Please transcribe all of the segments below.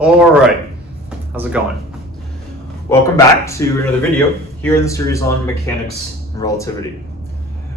All right, how's it going? Welcome back to another video here in the series on mechanics and relativity.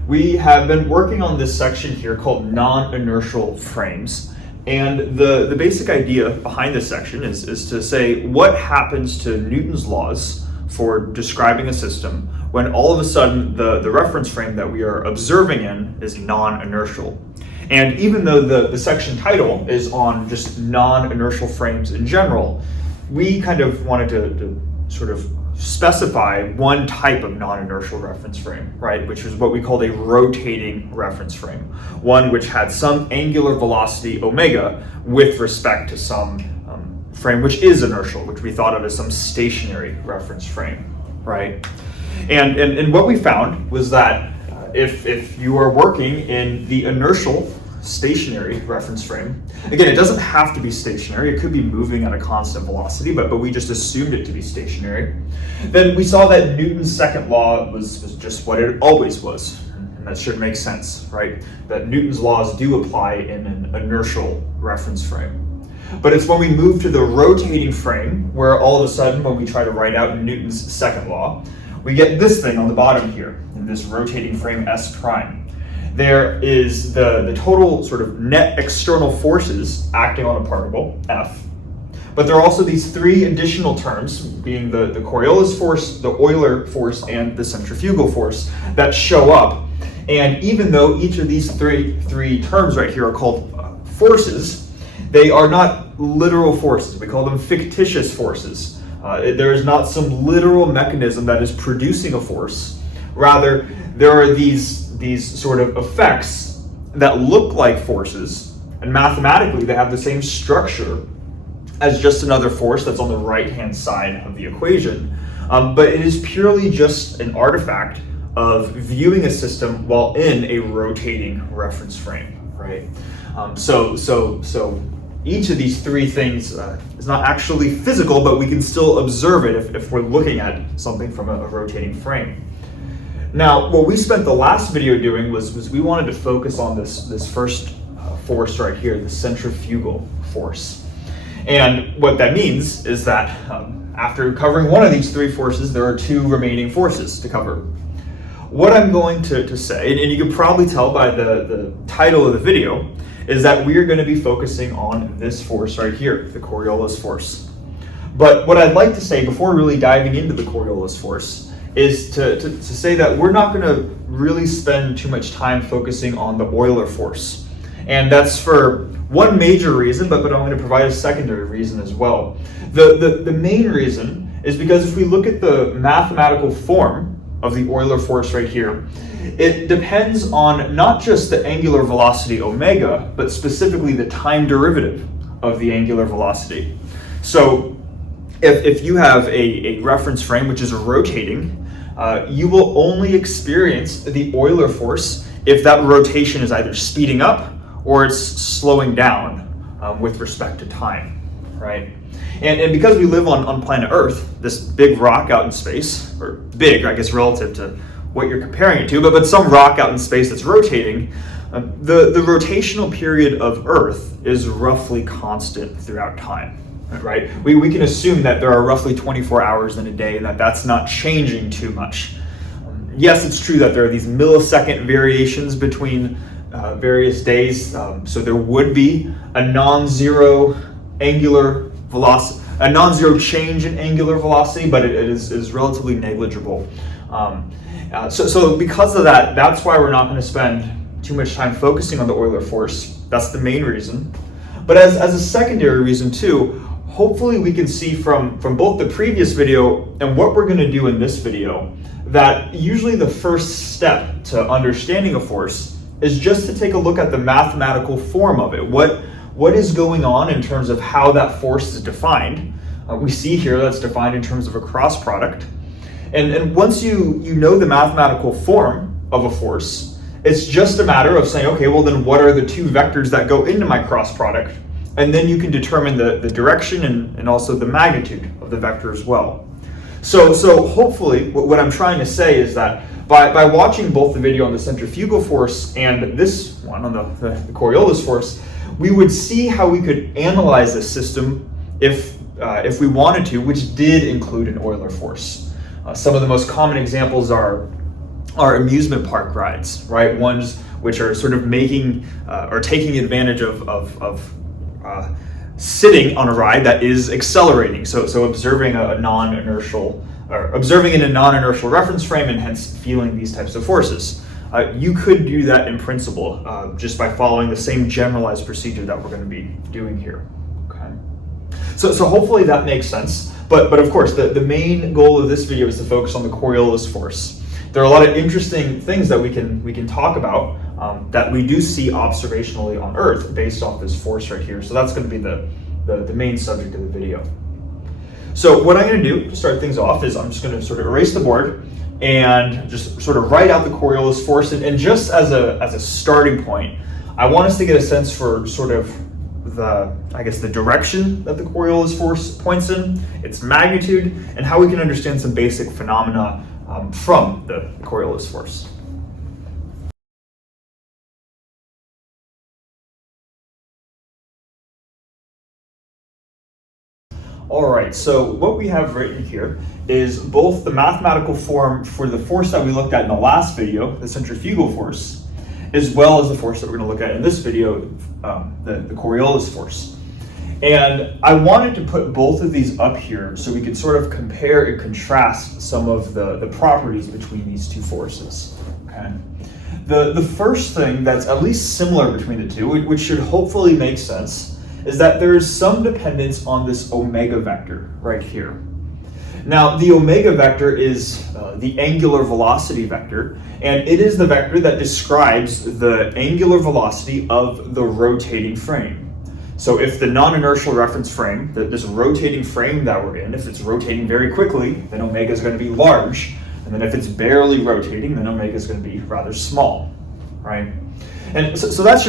We have been working on this section here called non-inertial frames, and the basic idea behind this section is to say what happens to Newton's laws for describing a system when all of a sudden the reference frame that we are observing in is non-inertial. And even though the section title is on just non-inertial frames in general, we kind of wanted to sort of specify one type of non-inertial reference frame, right? Which is what we called a rotating reference frame. One which had some angular velocity omega with respect to some frame which is inertial, which we thought of as some stationary reference frame, right? And what we found was that if you are working in the inertial stationary reference frame, again, it doesn't have to be stationary, it could be moving at a constant velocity, but we just assumed it to be stationary, then we saw that Newton's second law was just what it always was. And that should make sense, right? That Newton's laws do apply in an inertial reference frame. But it's when we move to the rotating frame where all of a sudden when we try to write out Newton's second law, we get this thing on the bottom here, in this rotating frame S prime. There is the total sort of net external forces acting on a particle, F. But there are also these three additional terms, being the Coriolis force, the Euler force, and the centrifugal force that show up. And even though each of these three terms right here are called forces, they are not literal forces. We call them fictitious forces. There is not some literal mechanism that is producing a force. Rather, there are these sort of effects that look like forces, and mathematically they have the same structure as just another force that's on the right-hand side of the equation. But it is purely just an artifact of viewing a system while in a rotating reference frame, right? So each of these three things is not actually physical, but we can still observe it if we're looking at something from a rotating frame. Now, what we spent the last video doing was we wanted to focus on this first force right here, the centrifugal force. And what that means is that after covering one of these three forces, there are two remaining forces to cover. What I'm going to say, and you can probably tell by the title of the video, is that we are going to be focusing on this force right here, the Coriolis force. But what I'd like to say before really diving into the Coriolis force is to say that we're not going to really spend too much time focusing on the Euler force. And that's for one major reason, but I'm going to provide a secondary reason as well. The main reason is because if we look at the mathematical form of the Euler force right here, it depends on not just the angular velocity omega, but specifically the time derivative of the angular velocity. So if you have a reference frame which is rotating, you will only experience the Euler force if that rotation is either speeding up or it's slowing down with respect to time, right? And because we live on planet Earth, this big rock out in space, or big, I guess, relative to what you're comparing it to, but some rock out in space that's rotating, the rotational period of Earth is roughly constant throughout time, right? We can assume that there are roughly 24 hours in a day and that's not changing too much. Yes, it's true that there are these millisecond variations between various days, so there would be a non-zero angular velocity, a non-zero change in angular velocity, but it is relatively negligible. So because of that, that's why we're not going to spend too much time focusing on the Euler force. That's the main reason. But as a secondary reason too, hopefully we can see from both the previous video and what we're going to do in this video that usually the first step to understanding a force is just to take a look at the mathematical form of it. What is going on in terms of how that force is defined? We see here that's defined in terms of a cross product. And once you know the mathematical form of a force, it's just a matter of saying, okay, well then what are the two vectors that go into my cross product? And then you can determine the direction and also the magnitude of the vector as well. So hopefully what I'm trying to say is that by watching both the video on the centrifugal force and this one on the Coriolis force, we would see how we could analyze this system if we wanted to, which did include an Euler force. Some of the most common examples are amusement park rides, right? Ones which are sort of making or taking advantage of sitting on a ride that is accelerating. So observing a non-inertial, or observing in a non-inertial reference frame, and hence feeling these types of forces. You could do that in principle just by following the same generalized procedure that we're going to be doing here. Okay. So hopefully that makes sense. But of course, the main goal of this video is to focus on the Coriolis force. There are a lot of interesting things that we can talk about that we do see observationally on Earth based off this force right here. So that's going to be the main subject of the video. So what I'm going to do to start things off is I'm just going to sort of erase the board and just sort of write out the Coriolis force. And just as a starting point, I want us to get a sense for sort of the direction that the Coriolis force points in, its magnitude, and how we can understand some basic phenomena from the Coriolis force. All right, so what we have written here is both the mathematical form for the force that we looked at in the last video, the centrifugal force, as well as the force that we're going to look at in this video, the Coriolis force. And I wanted to put both of these up here so we could sort of compare and contrast some of the properties between these two forces. Okay. The first thing that's at least similar between the two, which should hopefully make sense, is that there is some dependence on this omega vector right here. Now, the omega vector is the angular velocity vector, and it is the vector that describes the angular velocity of the rotating frame. So if the non-inertial reference frame, this rotating frame that we're in, if it's rotating very quickly, then omega is going to be large. And then if it's barely rotating, then omega is going to be rather small, right? And so that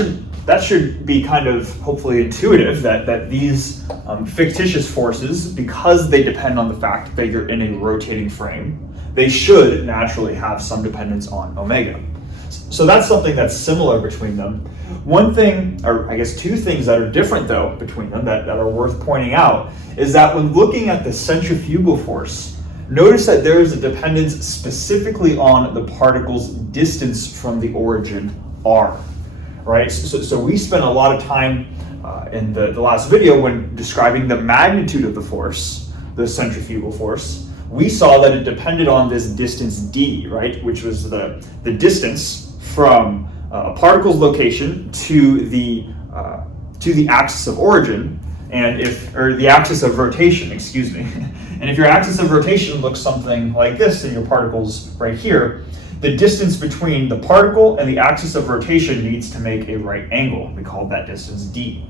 should be kind of hopefully intuitive that these fictitious forces, because they depend on the fact that you're in a rotating frame, they should naturally have some dependence on omega. So that's something that's similar between them. One thing, or I guess two things that are different though between them that are worth pointing out is that when looking at the centrifugal force, notice that there is a dependence specifically on the particle's distance from the origin, r. Right? So we spent a lot of time in the last video when describing the magnitude of the force, the centrifugal force. We saw that it depended on this distance d, right? Which was the distance from a particle's location to the axis of origin, or the axis of rotation, excuse me. And if your axis of rotation looks something like this, and your particle's right here, the distance between the particle and the axis of rotation needs to make a right angle. We call that distance d.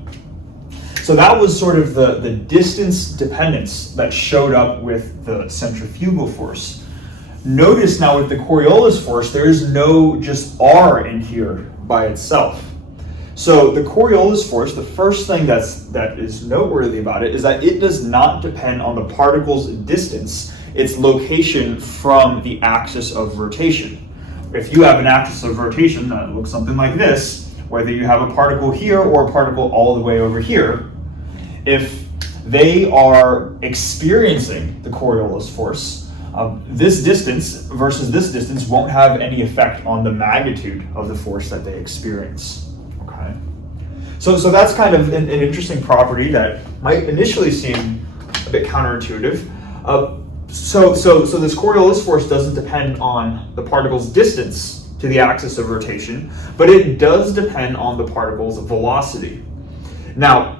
So that was sort of the distance dependence that showed up with the centrifugal force. Notice now with the Coriolis force, there is no just r in here by itself. So the Coriolis force, the first thing that is noteworthy about it is that it does not depend on the particle's distance, its location from the axis of rotation. If you have an axis of rotation that looks something like this, whether you have a particle here or a particle all the way over here, if they are experiencing the Coriolis force, this distance versus this distance won't have any effect on the magnitude of the force that they experience. Okay, so that's kind of an interesting property that might initially seem a bit counterintuitive. So this Coriolis force doesn't depend on the particle's distance to the axis of rotation, but it does depend on the particle's velocity. Now,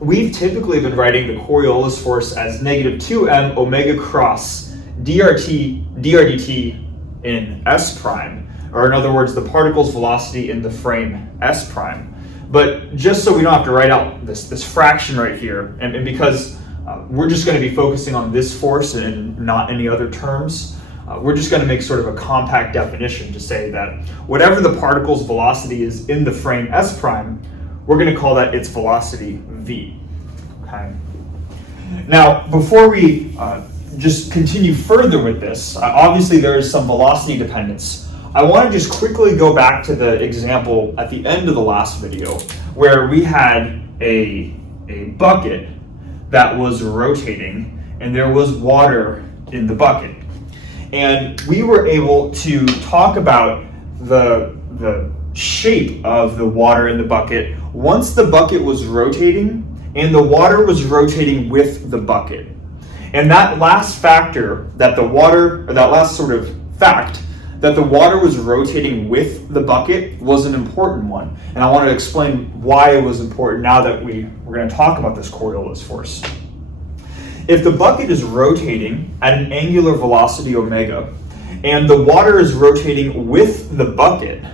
we've typically been writing the Coriolis force as negative 2m omega cross drdt in s prime, or in other words, the particle's velocity in the frame s prime. But just so we don't have to write out this fraction right here, and because we're just going to be focusing on this force and not any other terms, we're just going to make sort of a compact definition to say that whatever the particle's velocity is in the frame s prime, we're going to call that its velocity v. Okay. Now, before we just continue further with this, obviously there is some velocity dependence. I want to just quickly go back to the example at the end of the last video where we had a bucket that was rotating, and there was water in the bucket. And we were able to talk about the shape of the water in the bucket once the bucket was rotating and the water was rotating with the bucket. And that last factor, that the water, or that last sort of fact, that the water was rotating with the bucket was an important one. And I want to explain why it was important now that we're going to talk about this Coriolis force. If the bucket is rotating at an angular velocity omega, and the water is rotating with the bucket,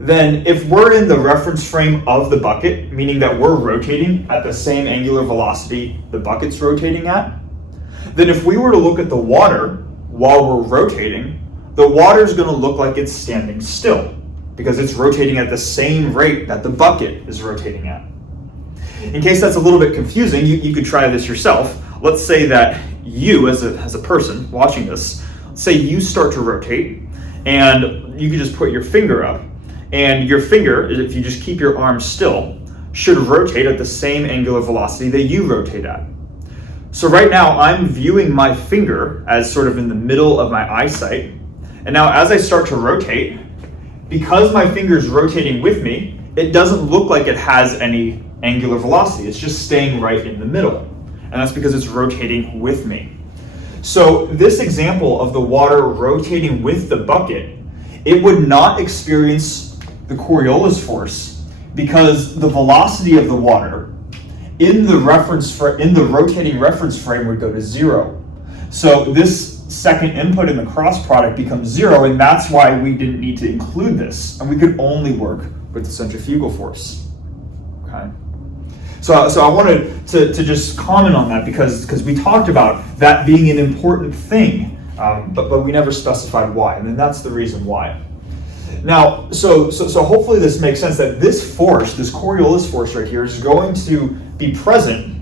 then if we're in the reference frame of the bucket, meaning that we're rotating at the same angular velocity the bucket's rotating at, then if we were to look at the water while we're rotating, the water is going to look like it's standing still because it's rotating at the same rate that the bucket is rotating at. In case that's a little bit confusing, you could try this yourself. Let's say that you, as a person watching this, say you start to rotate, and you can just put your finger up, and your finger, if you just keep your arm still, should rotate at the same angular velocity that you rotate at. So right now, I'm viewing my finger as sort of in the middle of my eyesight, and now as I start to rotate, because my finger is rotating with me, it doesn't look like it has any angular velocity. It's just staying right in the middle, and that's because it's rotating with me. So this example of the water rotating with the bucket, it would not experience the Coriolis force because the velocity of the water in the rotating reference frame would go to 0. So this second input in the cross product becomes 0, and that's why we didn't need to include this, and we could only work with the centrifugal force. Okay. So I wanted to just comment on that because we talked about that being an important thing, but we never specified why, and then that's the reason why. Now, so hopefully this makes sense that this force, this Coriolis force right here, is going to be present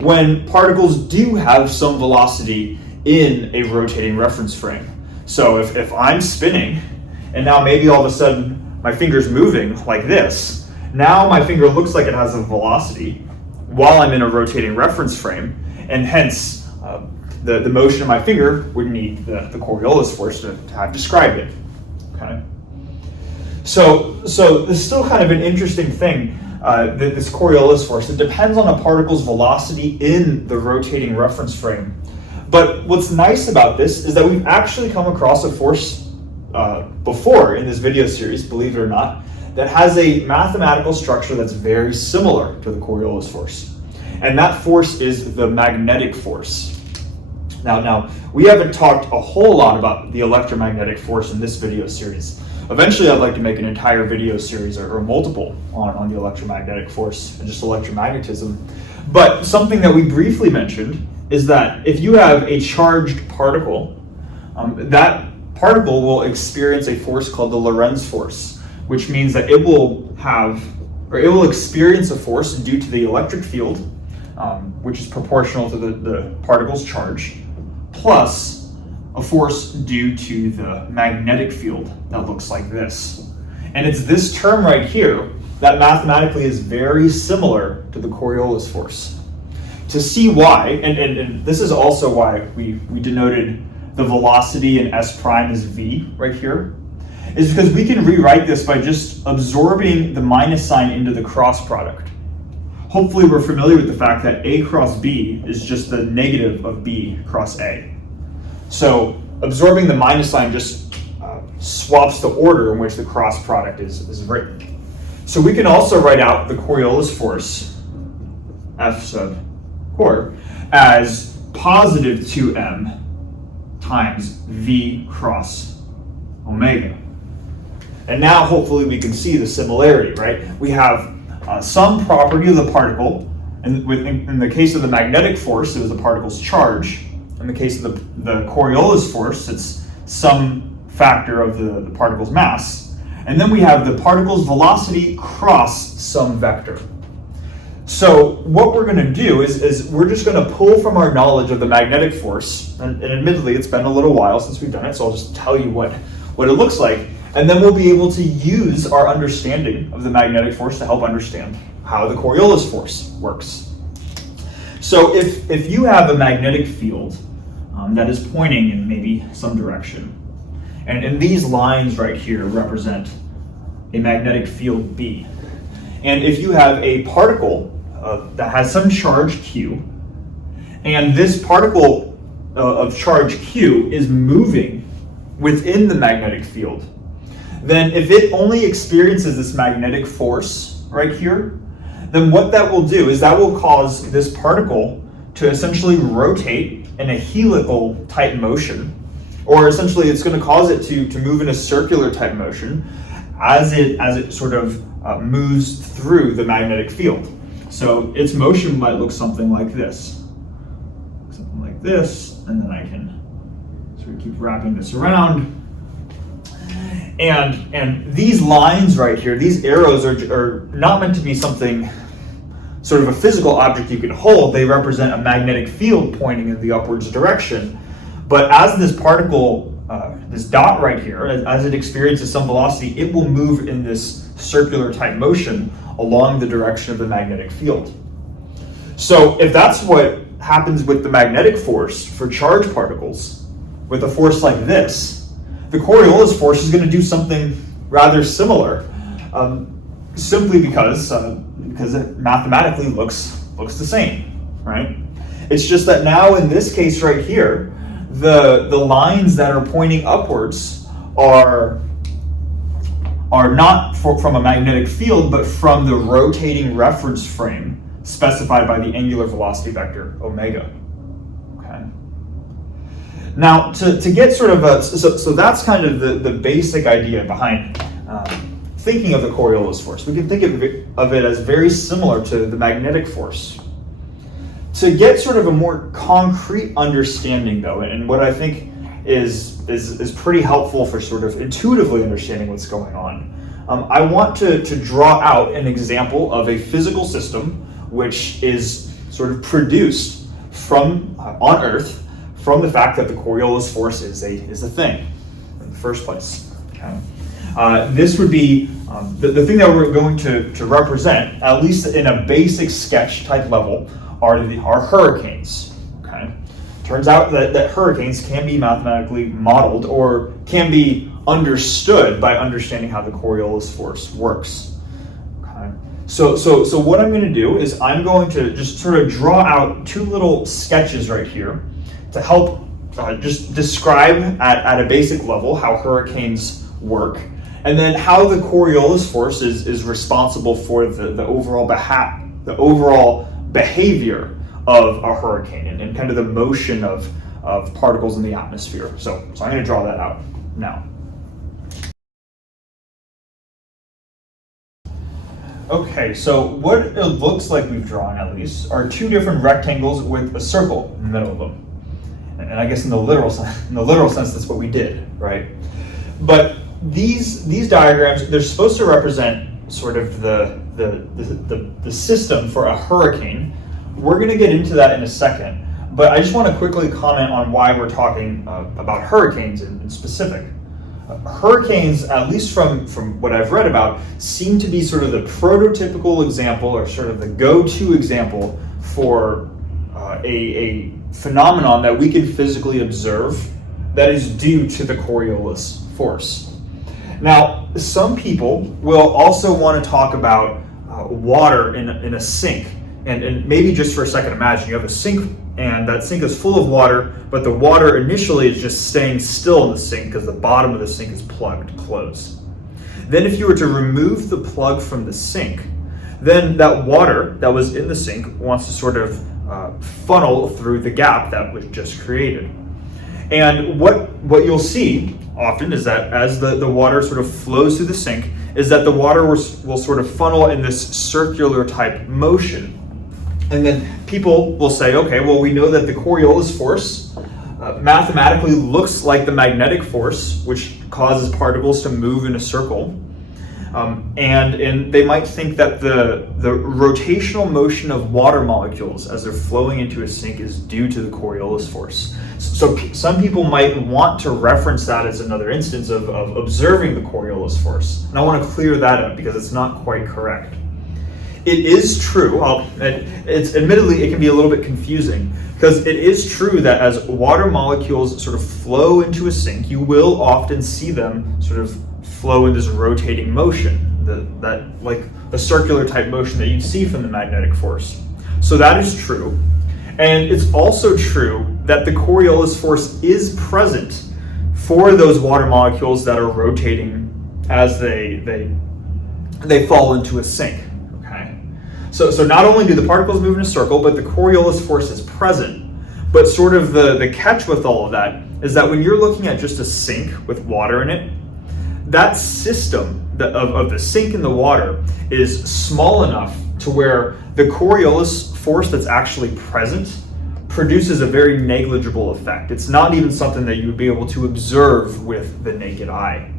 when particles do have some velocity in a rotating reference frame. So if I'm spinning, and now maybe all of a sudden my finger's moving like this, now my finger looks like it has a velocity while I'm in a rotating reference frame, and hence the motion of my finger would need the Coriolis force to have described it. Okay. So this is still kind of an interesting thing, this Coriolis force. It depends on a particle's velocity in the rotating reference frame. But what's nice about this is that we've actually come across a force before in this video series, believe it or not, that has a mathematical structure that's very similar to the Coriolis force. And that force is the magnetic force. Now, we haven't talked a whole lot about the electromagnetic force in this video series. Eventually, I'd like to make an entire video series or multiple on the electromagnetic force and just electromagnetism. But something that we briefly mentioned is that if you have a charged particle, that particle will experience a force called the Lorentz force, which means that it will experience a force due to the electric field, which is proportional to the particle's charge, plus a force due to the magnetic field that looks like this. And it's this term right here that mathematically is very similar to the Coriolis force. To see why, and this is also why we denoted the velocity in S prime as V right here, is because we can rewrite this by just absorbing the minus sign into the cross product. Hopefully we're familiar with the fact that A cross B is just the negative of B cross A. So absorbing the minus sign just swaps the order in which the cross product is written. So we can also write out the Coriolis force, F sub Cor, as positive 2m times V cross omega. And now hopefully we can see the similarity, right? We have some property of the particle, and in the case of the magnetic force, it was the particle's charge. In the case of the Coriolis force, it's some factor of the particle's mass. And then we have the particle's velocity cross some vector. So what we're going to do is we're just going to pull from our knowledge of the magnetic force, and admittedly it's been a little while since we've done it, so I'll just tell you what it looks like, and then we'll be able to use our understanding of the magnetic force to help understand how the Coriolis force works. So if you have a magnetic field that is pointing in maybe some direction, and these lines right here represent a magnetic field B, and if you have a particle that has some charge Q, and this particle of charge Q is moving within the magnetic field, then if it only experiences this magnetic force right here, then what that will do is that will cause this particle to essentially rotate in a helical type motion, or essentially it's going to cause it to move in a circular type motion as it sort of moves through the magnetic field. So its motion might look something like this. Something like this, and then I can sort of keep wrapping this around. And these lines right here, these arrows are not meant to be something, sort of a physical object you can hold. They represent a magnetic field pointing in the upwards direction. But as this particle, this dot right here, as it experiences some velocity, it will move in this circular type motion along the direction of the magnetic field. So if that's what happens with the magnetic force for charged particles, with a force like this, the Coriolis force is going to do something rather similar, simply because it mathematically looks the same, right? It's just that now in this case right here, the lines that are pointing upwards are not from a magnetic field, but from the rotating reference frame specified by the angular velocity vector omega. Okay. Now to get sort of so that's kind of the basic idea behind thinking of the Coriolis force. We can think of it as very similar to the magnetic force. To get sort of a more concrete understanding, though, and what I think is pretty helpful for sort of intuitively understanding what's going on, I want to draw out an example of a physical system which is sort of produced from on Earth from the fact that the Coriolis force is a thing in the first place. Okay? This would be the thing that we're going to represent, at least in a basic sketch type level, are hurricanes. Okay? Turns out that hurricanes can be mathematically modeled or can be understood by understanding how the Coriolis force works. Okay? So what I'm going to do is I'm going to just sort of draw out two little sketches right here to help just describe at a basic level how hurricanes work, and then how the Coriolis force is responsible for the overall behavior of a hurricane and kind of the motion of particles in the atmosphere. So I'm going to draw that out now. Okay, so what it looks like we've drawn, at least, are two different rectangles with a circle in the middle of them. And I guess in the literal sense, that's what we did, right? But these diagrams, they're supposed to represent sort of the system for a hurricane. We're going to get into that in a second, but I just want to quickly comment on why we're talking about hurricanes in specific. Hurricanes, at least from what I've read about, seem to be sort of the prototypical example, or sort of the go-to example for a phenomenon that we can physically observe that is due to the Coriolis force. Now, some people will also want to talk about water in a sink, and maybe just for a second imagine you have a sink, and that sink is full of water, but the water initially is just staying still in the sink because the bottom of the sink is plugged closed. Then if you were to remove the plug from the sink, then that water that was in the sink wants to sort of funnel through the gap that was just created. And what you'll see often is that as the water sort of flows through the sink, is that the water will sort of funnel in this circular type motion. And then people will say, okay, well, we know that the Coriolis force mathematically looks like the magnetic force, which causes particles to move in a circle. And they might think that the rotational motion of water molecules as they're flowing into a sink is due to the Coriolis force. So some people might want to reference that as another instance of observing the Coriolis force. And I want to clear that up because it's not quite correct. it is true, it's admittedly it can be a little bit confusing, because it is true that as water molecules sort of flow into a sink, you will often see them sort of flow in this rotating motion, that like the circular type motion that you'd see from the magnetic force. So that is true. And it's also true that the Coriolis force is present for those water molecules that are rotating as they fall into a sink. Okay, so not only do the particles move in a circle, but the Coriolis force is present. But sort of the catch with all of that is that when you're looking at just a sink with water in it, that system of the sink and the water is small enough to where the Coriolis force that's actually present produces a very negligible effect. It's not even something that you would be able to observe with the naked eye.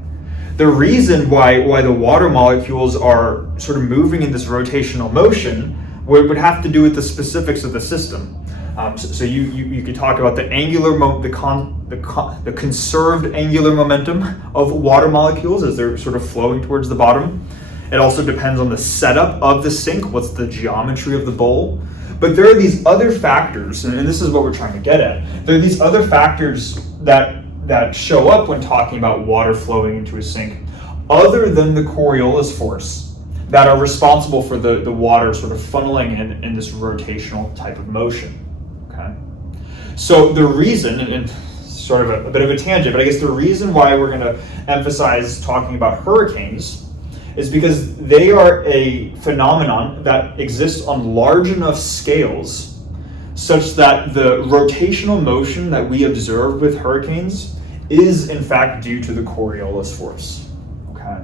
The reason why the water molecules are sort of moving in this rotational motion would have to do with the specifics of the system. So you could talk about the conserved angular momentum of water molecules as they're sort of flowing towards the bottom. It also depends on the setup of the sink, what's the geometry of the bowl. But there are these other factors, and this is what we're trying to get at. There are these other factors that show up when talking about water flowing into a sink, other than the Coriolis force, that are responsible for the water sort of funneling in this rotational type of motion. Okay, so the reason, and sort of a bit of a tangent, but I guess the reason why we're going to emphasize talking about hurricanes is because they are a phenomenon that exists on large enough scales such that the rotational motion that we observe with hurricanes is in fact due to the Coriolis force. Okay,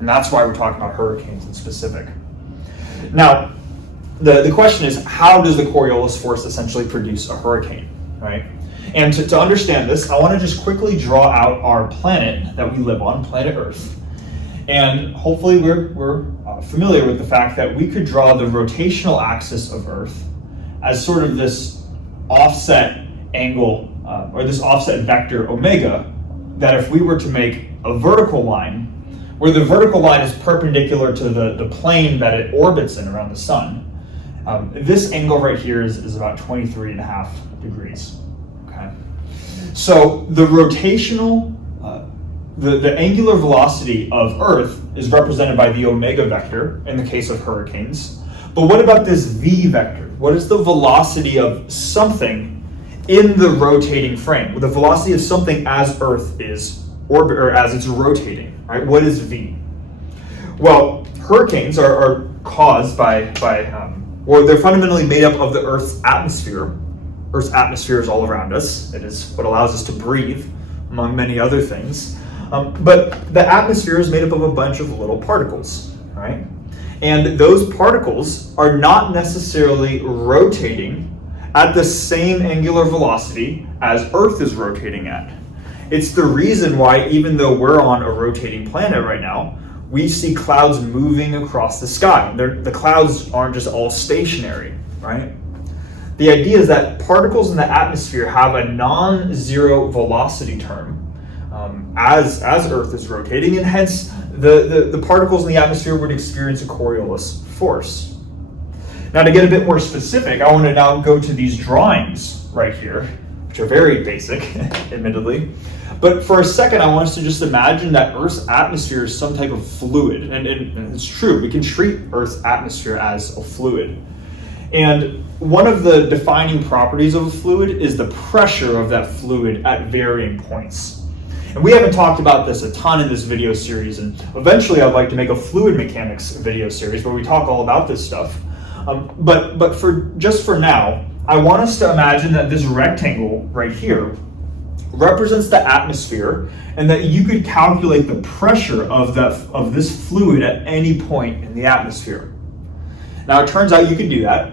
and that's why we're talking about hurricanes in specific. Now, the question is, how does the Coriolis force essentially produce a hurricane, right? And to understand this, I want to just quickly draw out our planet that we live on, planet Earth. And hopefully we're familiar with the fact that we could draw the rotational axis of Earth as sort of this offset angle, or this offset vector omega, that if we were to make a vertical line, where the vertical line is perpendicular to the plane that it orbits in around the sun, this angle right here is about 23.5 degrees. Okay, so the rotational the angular velocity of Earth is represented by the omega vector in the case of hurricanes. But what about this v vector? What is the velocity of something in the rotating frame? The velocity of something as Earth is as it's rotating, right? What is v? Well, hurricanes are caused or they're fundamentally made up of the Earth's atmosphere. Earth's atmosphere is all around us. It is what allows us to breathe, among many other things. But the atmosphere is made up of a bunch of little particles, right? And those particles are not necessarily rotating at the same angular velocity as Earth is rotating at. It's the reason why, even though we're on a rotating planet right now, we see clouds moving across the sky. The clouds aren't just all stationary, right? The idea is that particles in the atmosphere have a non-zero velocity term as Earth is rotating, and hence the particles in the atmosphere would experience a Coriolis force. Now, to get a bit more specific, I want to now go to these drawings right here, which are very basic, admittedly. But for a second, I want us to just imagine that Earth's atmosphere is some type of fluid. And it's true, we can treat Earth's atmosphere as a fluid. And one of the defining properties of a fluid is the pressure of that fluid at varying points. And we haven't talked about this a ton in this video series, and eventually I'd like to make a fluid mechanics video series where we talk all about this stuff. But for now, I want us to imagine that this rectangle right here represents the atmosphere, and that you could calculate the pressure of this fluid at any point in the atmosphere. Now, it turns out you can do that,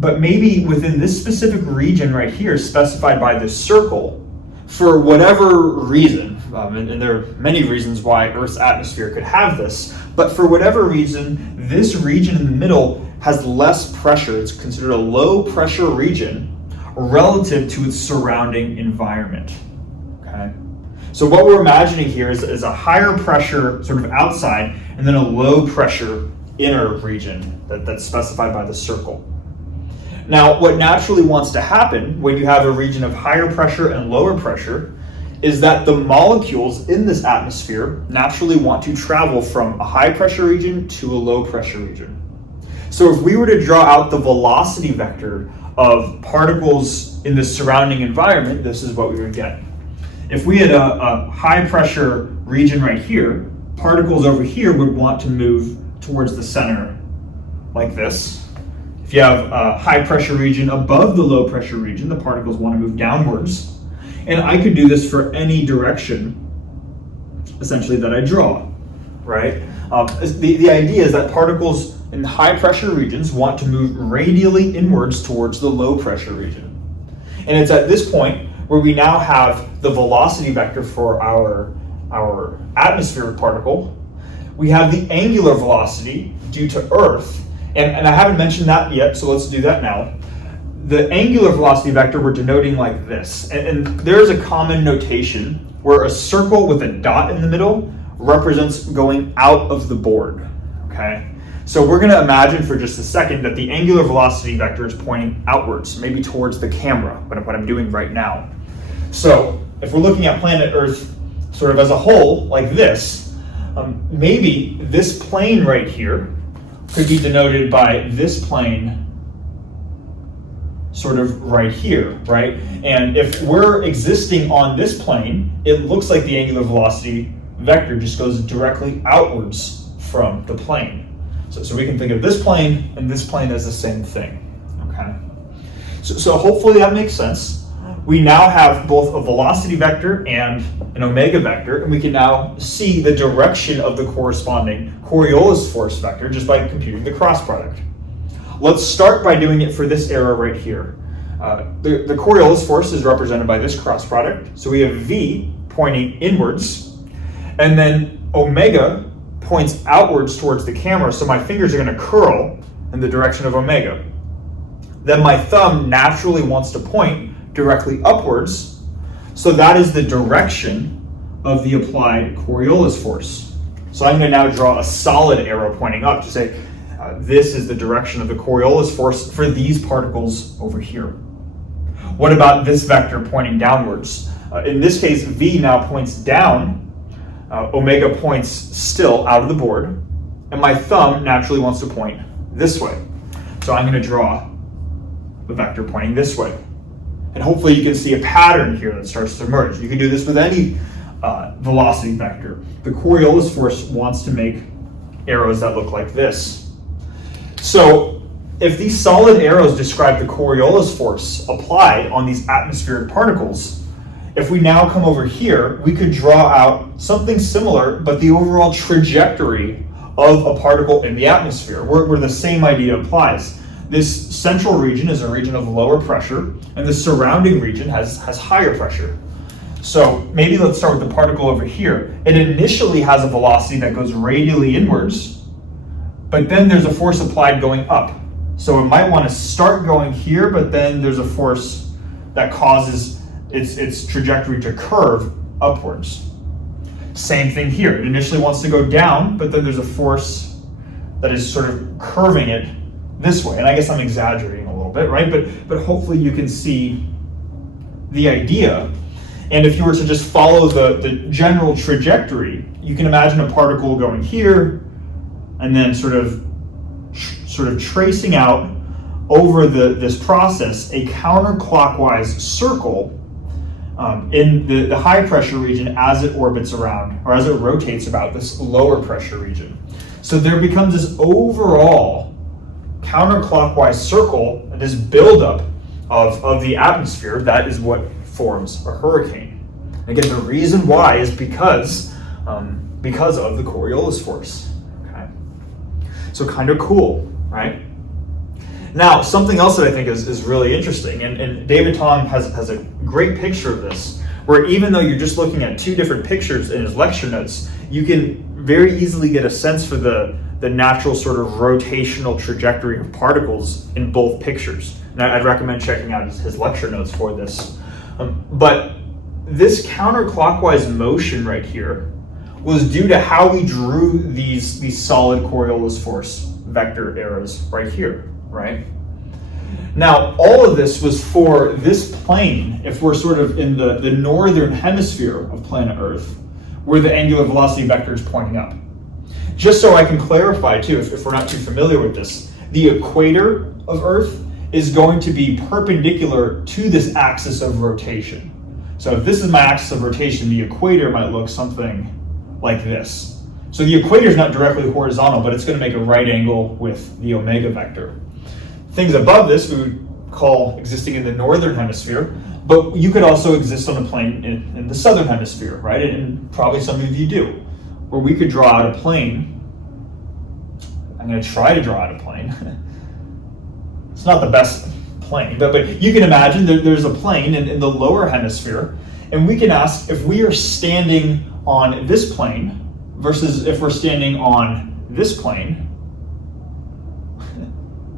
but maybe within this specific region right here, specified by this circle, for whatever reason, and there are many reasons why Earth's atmosphere could have this, but for whatever reason, this region in the middle has less pressure. It's considered a low pressure region relative to its surrounding environment. Okay, so what we're imagining here is a higher pressure sort of outside, and then a low pressure inner region that's specified by the circle. Now, what naturally wants to happen when you have a region of higher pressure and lower pressure is that the molecules in this atmosphere naturally want to travel from a high pressure region to a low pressure region. So if we were to draw out the velocity vector of particles in the surrounding environment, this is what we would get. If we had a high pressure region right here, particles over here would want to move towards the center like this. If you have a high pressure region above the low pressure region, the particles want to move downwards. And I could do this for any direction, essentially, that I draw, right? The idea is that particles in high pressure regions want to move radially inwards towards the low pressure region. And it's at this point where we now have the velocity vector for our atmospheric particle. We have the angular velocity due to Earth. And I haven't mentioned that yet, so let's do that now. The angular velocity vector we're denoting like this. And there's a common notation where a circle with a dot in the middle represents going out of the board, okay? So we're going to imagine for just a second that the angular velocity vector is pointing outwards, maybe towards the camera, what I'm doing right now. So if we're looking at planet Earth sort of as a whole, like this, maybe this plane right here could be denoted by this plane sort of right here, right? And if we're existing on this plane, it looks like the angular velocity vector just goes directly outwards from the plane. So we can think of this plane and this plane as the same thing, okay? So hopefully that makes sense. We now have both a velocity vector and an omega vector, and we can now see the direction of the corresponding Coriolis force vector just by computing the cross product. Let's start by doing it for this arrow right here. The Coriolis force is represented by this cross product. So we have V pointing inwards, and then omega points outwards towards the camera, so my fingers are going to curl in the direction of omega. Then my thumb naturally wants to point directly upwards, so that is the direction of the applied Coriolis force. So I'm going to now draw a solid arrow pointing up to say, this is the direction of the Coriolis force for these particles over here. What about this vector pointing downwards? In this case, V now points down, omega points still out of the board, and my thumb naturally wants to point this way. So I'm going to draw the vector pointing this way. And hopefully you can see a pattern here that starts to emerge. You can do this with any velocity vector. The Coriolis force wants to make arrows that look like this. So if these solid arrows describe the Coriolis force applied on these atmospheric particles, if we now come over here, we could draw out something similar, but the overall trajectory of a particle in the atmosphere, where the same idea applies. This central region is a region of lower pressure, and the surrounding region has higher pressure. So maybe let's start with the particle over here. It initially has a velocity that goes radially inwards, but then there's a force applied going up. So it might want to start going here, but then there's a force that causes its trajectory to curve upwards. Same thing here. It initially wants to go down, but then there's a force that is sort of curving it this way. And I guess I'm exaggerating a little bit, right? But hopefully you can see the idea. And if you were to just follow the general trajectory, you can imagine a particle going here and then sort of tracing out over this process a counterclockwise circle in the high pressure region as it orbits around, or as it rotates about this lower pressure region. So there becomes this overall counterclockwise circle, this buildup of the atmosphere. That is what forms a hurricane. Again, the reason why is because of the Coriolis force. Okay, so kind of cool, right? Now, something else that I think is really interesting, and David Tong has a great picture of this, where even though you're just looking at two different pictures in his lecture notes, you can very easily get a sense for the natural sort of rotational trajectory of particles in both pictures. And I'd recommend checking out his lecture notes for this. But this counterclockwise motion right here was due to how we drew these solid Coriolis force vector arrows right here, right? Now, all of this was for this plane, if we're sort of in the northern hemisphere of planet Earth, where the angular velocity vector is pointing up. Just so I can clarify too, if we're not too familiar with this, the equator of Earth is going to be perpendicular to this axis of rotation. So if this is my axis of rotation, the equator might look something like this. So the equator is not directly horizontal, but it's going to make a right angle with the omega vector. Things above this we would call existing in the northern hemisphere, but you could also exist on a plane in the southern hemisphere, right? And probably some of you do, where we could draw out a plane. I'm going to try to draw out a plane. It's not the best plane, but you can imagine there's a plane in the lower hemisphere, and we can ask if we are standing on this plane versus if we're standing on this plane,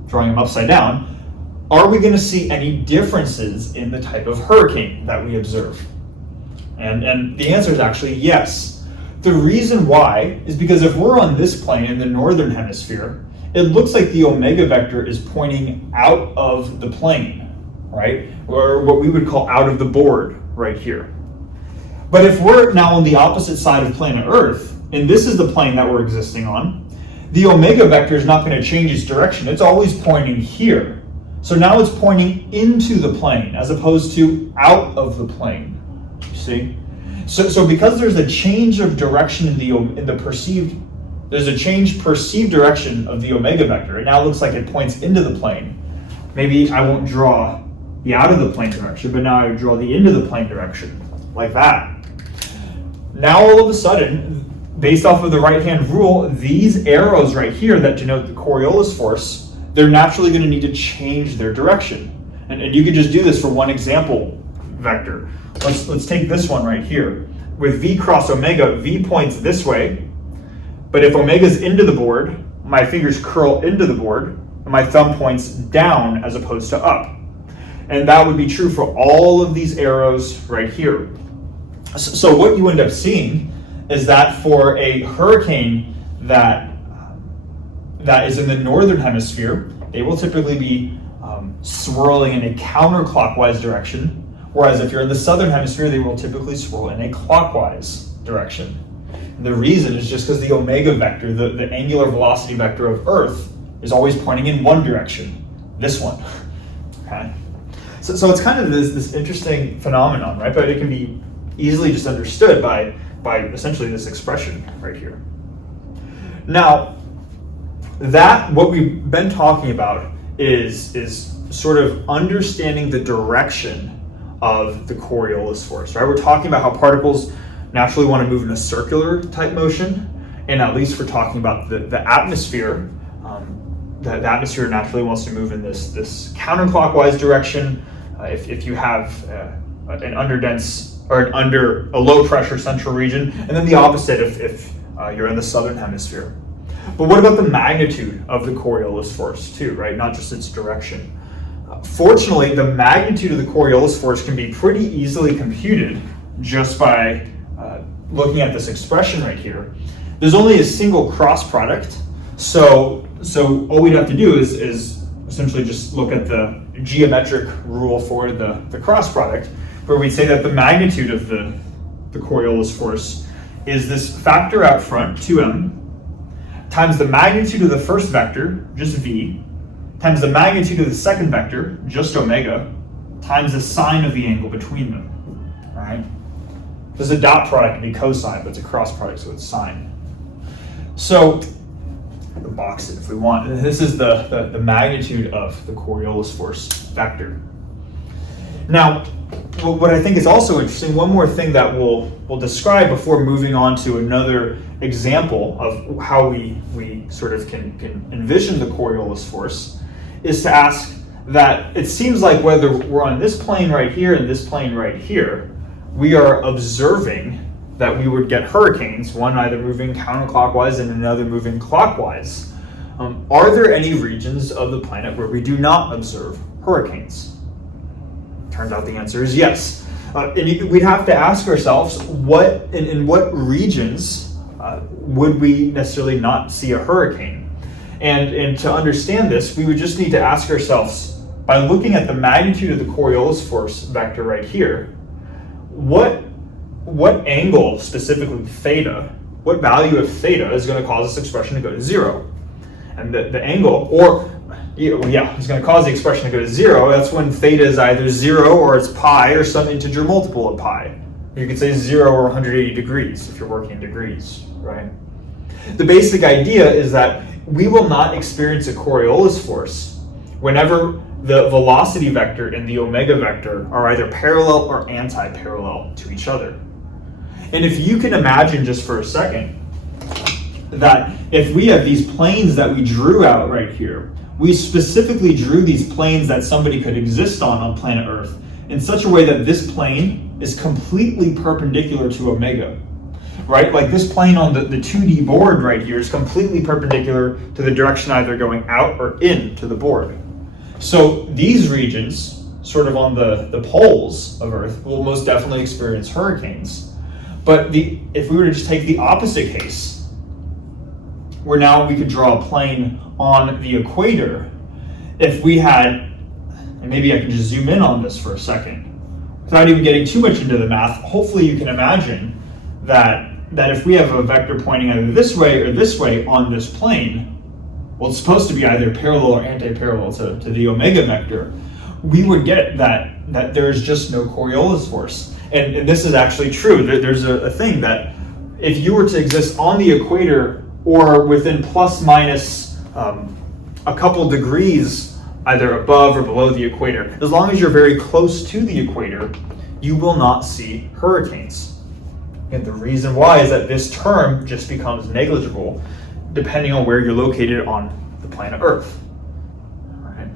drawing them upside down, are we going to see any differences in the type of hurricane that we observe? And the answer is actually yes. The reason why is because if we're on this plane in the northern hemisphere, it looks like the omega vector is pointing out of the plane, right? Or what we would call out of the board right here. But if we're now on the opposite side of planet Earth, and this is the plane that we're existing on, the omega vector is not going to change its direction. It's always pointing here. So now it's pointing into the plane as opposed to out of the plane. You see? So because there's a change of direction there's a change perceived direction of the omega vector. It now looks like it points into the plane. Maybe I won't draw the out of the plane direction, but now I draw the into the plane direction, like that. Now all of a sudden, based off of the right-hand rule, these arrows right here that denote the Coriolis force, they're naturally going to need to change their direction. And you could just do this for one example vector. Let's take this one right here. With V cross omega, V points this way, but if omega is into the board, my fingers curl into the board, and my thumb points down as opposed to up. And that would be true for all of these arrows right here. So what you end up seeing is that for a hurricane that is in the northern hemisphere, they will typically be swirling in a counterclockwise direction, whereas if you're in the southern hemisphere, they will typically swirl in a clockwise direction. And the reason is just because the omega vector, the angular velocity vector of Earth, is always pointing in one direction, this one. Okay? So it's kind of this interesting phenomenon, right? But it can be easily just understood by essentially this expression right here. Now, what we've been talking about is sort of understanding the direction of the Coriolis force, right? We're talking about how particles naturally want to move in a circular type motion, and at least we're talking about the atmosphere. The atmosphere naturally wants to move in this counterclockwise direction. If you have an underdense or under a low pressure central region, and then the opposite if you're in the southern hemisphere. But what about the magnitude of the Coriolis force too, right? Not just its direction. Fortunately, the magnitude of the Coriolis force can be pretty easily computed just by looking at this expression right here. There's only a single cross product, so all we'd have to do is essentially just look at the geometric rule for the cross product, where we'd say that the magnitude of the Coriolis force is this factor out front, 2m, times the magnitude of the first vector, just v, times the magnitude of the second vector, just omega, times the sine of the angle between them, all right? There's a dot product, it'd be cosine, but it's a cross product, so it's sine. So, we can box it if we want. This is the magnitude of the Coriolis force vector. Now, what I think is also interesting, one more thing that we'll describe before moving on to another example of how we sort of can envision the Coriolis force, is to ask that it seems like whether we're on this plane right here and this plane right here, we are observing that we would get hurricanes, one either moving counterclockwise and another moving clockwise. Are there any regions of the planet where we do not observe hurricanes? Turns out the answer is yes. And we'd have to ask ourselves, in what regions would we necessarily not see a hurricane? And to understand this, we would just need to ask ourselves, by looking at the magnitude of the Coriolis force vector right here, what angle, specifically theta, what value of theta is going to cause this expression to go to 0? And the angle, or it's going to cause the expression to go to 0. That's when theta is either 0 or it's pi or some integer multiple of pi. You could say 0 or 180 degrees if you're working in degrees, right? The basic idea is that we will not experience a Coriolis force whenever the velocity vector and the omega vector are either parallel or anti-parallel to each other. And if you can imagine just for a second that if we have these planes that we drew out right here, we specifically drew these planes that somebody could exist on planet Earth in such a way that this plane is completely perpendicular to omega, right? Like this plane on the 2D board right here is completely perpendicular to the direction either going out or in to the board. So these regions, sort of on the poles of Earth, will most definitely experience hurricanes. But if we were to just take the opposite case, where now we could draw a plane on the equator, if we had, and maybe I can just zoom in on this for a second, without even getting too much into the math, hopefully you can imagine that if we have a vector pointing either this way on this plane, well, it's supposed to be either parallel or anti-parallel to the omega vector, we would get that there's just no Coriolis force. And this is actually true. There's a thing that if you were to exist on the equator or within plus minus a couple degrees either above or below the equator, as long as you're very close to the equator, you will not see hurricanes. And the reason why is that this term just becomes negligible depending on where you're located on the planet Earth. Right?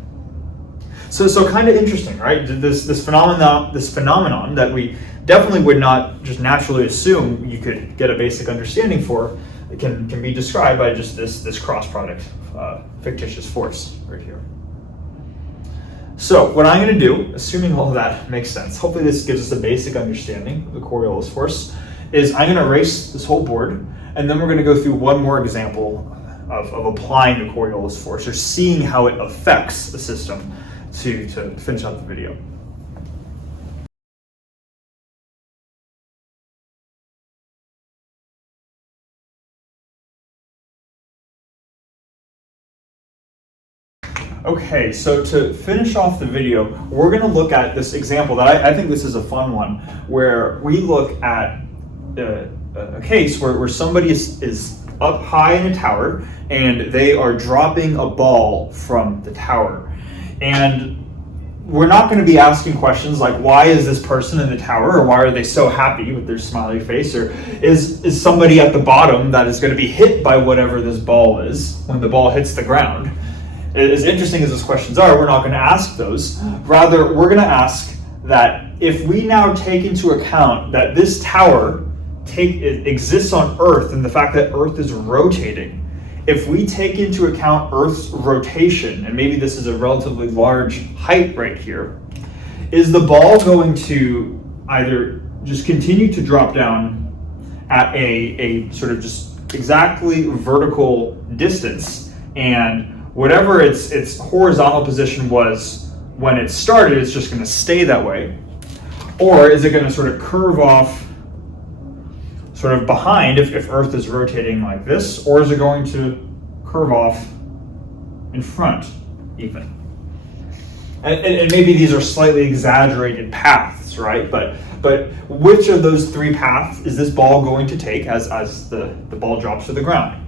So kind of interesting, right? This phenomenon that we definitely would not just naturally assume you could get a basic understanding for, it can be described by just this cross product fictitious force right here. So what I'm going to do, assuming all of that makes sense, hopefully this gives us a basic understanding of the Coriolis force, is I'm going to erase this whole board, and then we're going to go through one more example of applying the Coriolis force, or seeing how it affects the system to finish up the video. Okay, so to finish off the video, we're going to look at this example that I think this is a fun one, where we look at a case where somebody is up high in a tower and they are dropping a ball from the tower. And we're not going to be asking questions like, why is this person in the tower, or why are they so happy with their smiley face, or is somebody at the bottom that is going to be hit by whatever this ball is when the ball hits the ground. As interesting as those questions are, we're not going to ask those. Rather, we're going to ask that if we now take into account that this tower exists on Earth and the fact that Earth is rotating, if we take into account Earth's rotation, and maybe this is a relatively large height right here, is the ball going to either just continue to drop down at a sort of just exactly vertical distance, and whatever its horizontal position was when it started, it's just going to stay that way? Or is it going to sort of curve off sort of behind if Earth is rotating like this? Or is it going to curve off in front even? And maybe these are slightly exaggerated paths, right? But which of those three paths is this ball going to take as the ball drops to the ground?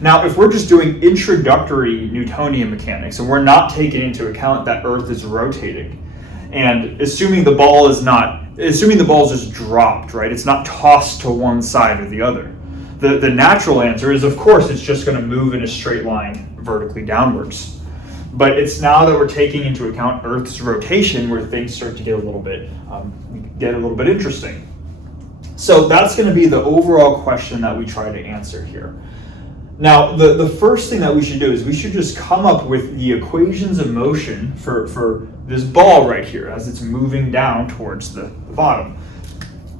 Now, if we're just doing introductory Newtonian mechanics and we're not taking into account that Earth is rotating, and assuming the ball is just dropped, right? It's not tossed to one side or the other. The natural answer is, of course, it's just going to move in a straight line vertically downwards. But it's now that we're taking into account Earth's rotation where things start to get a little bit interesting. So that's going to be the overall question that we try to answer here. Now, the first thing that we should do is we should just come up with the equations of motion for this ball right here as it's moving down towards the bottom.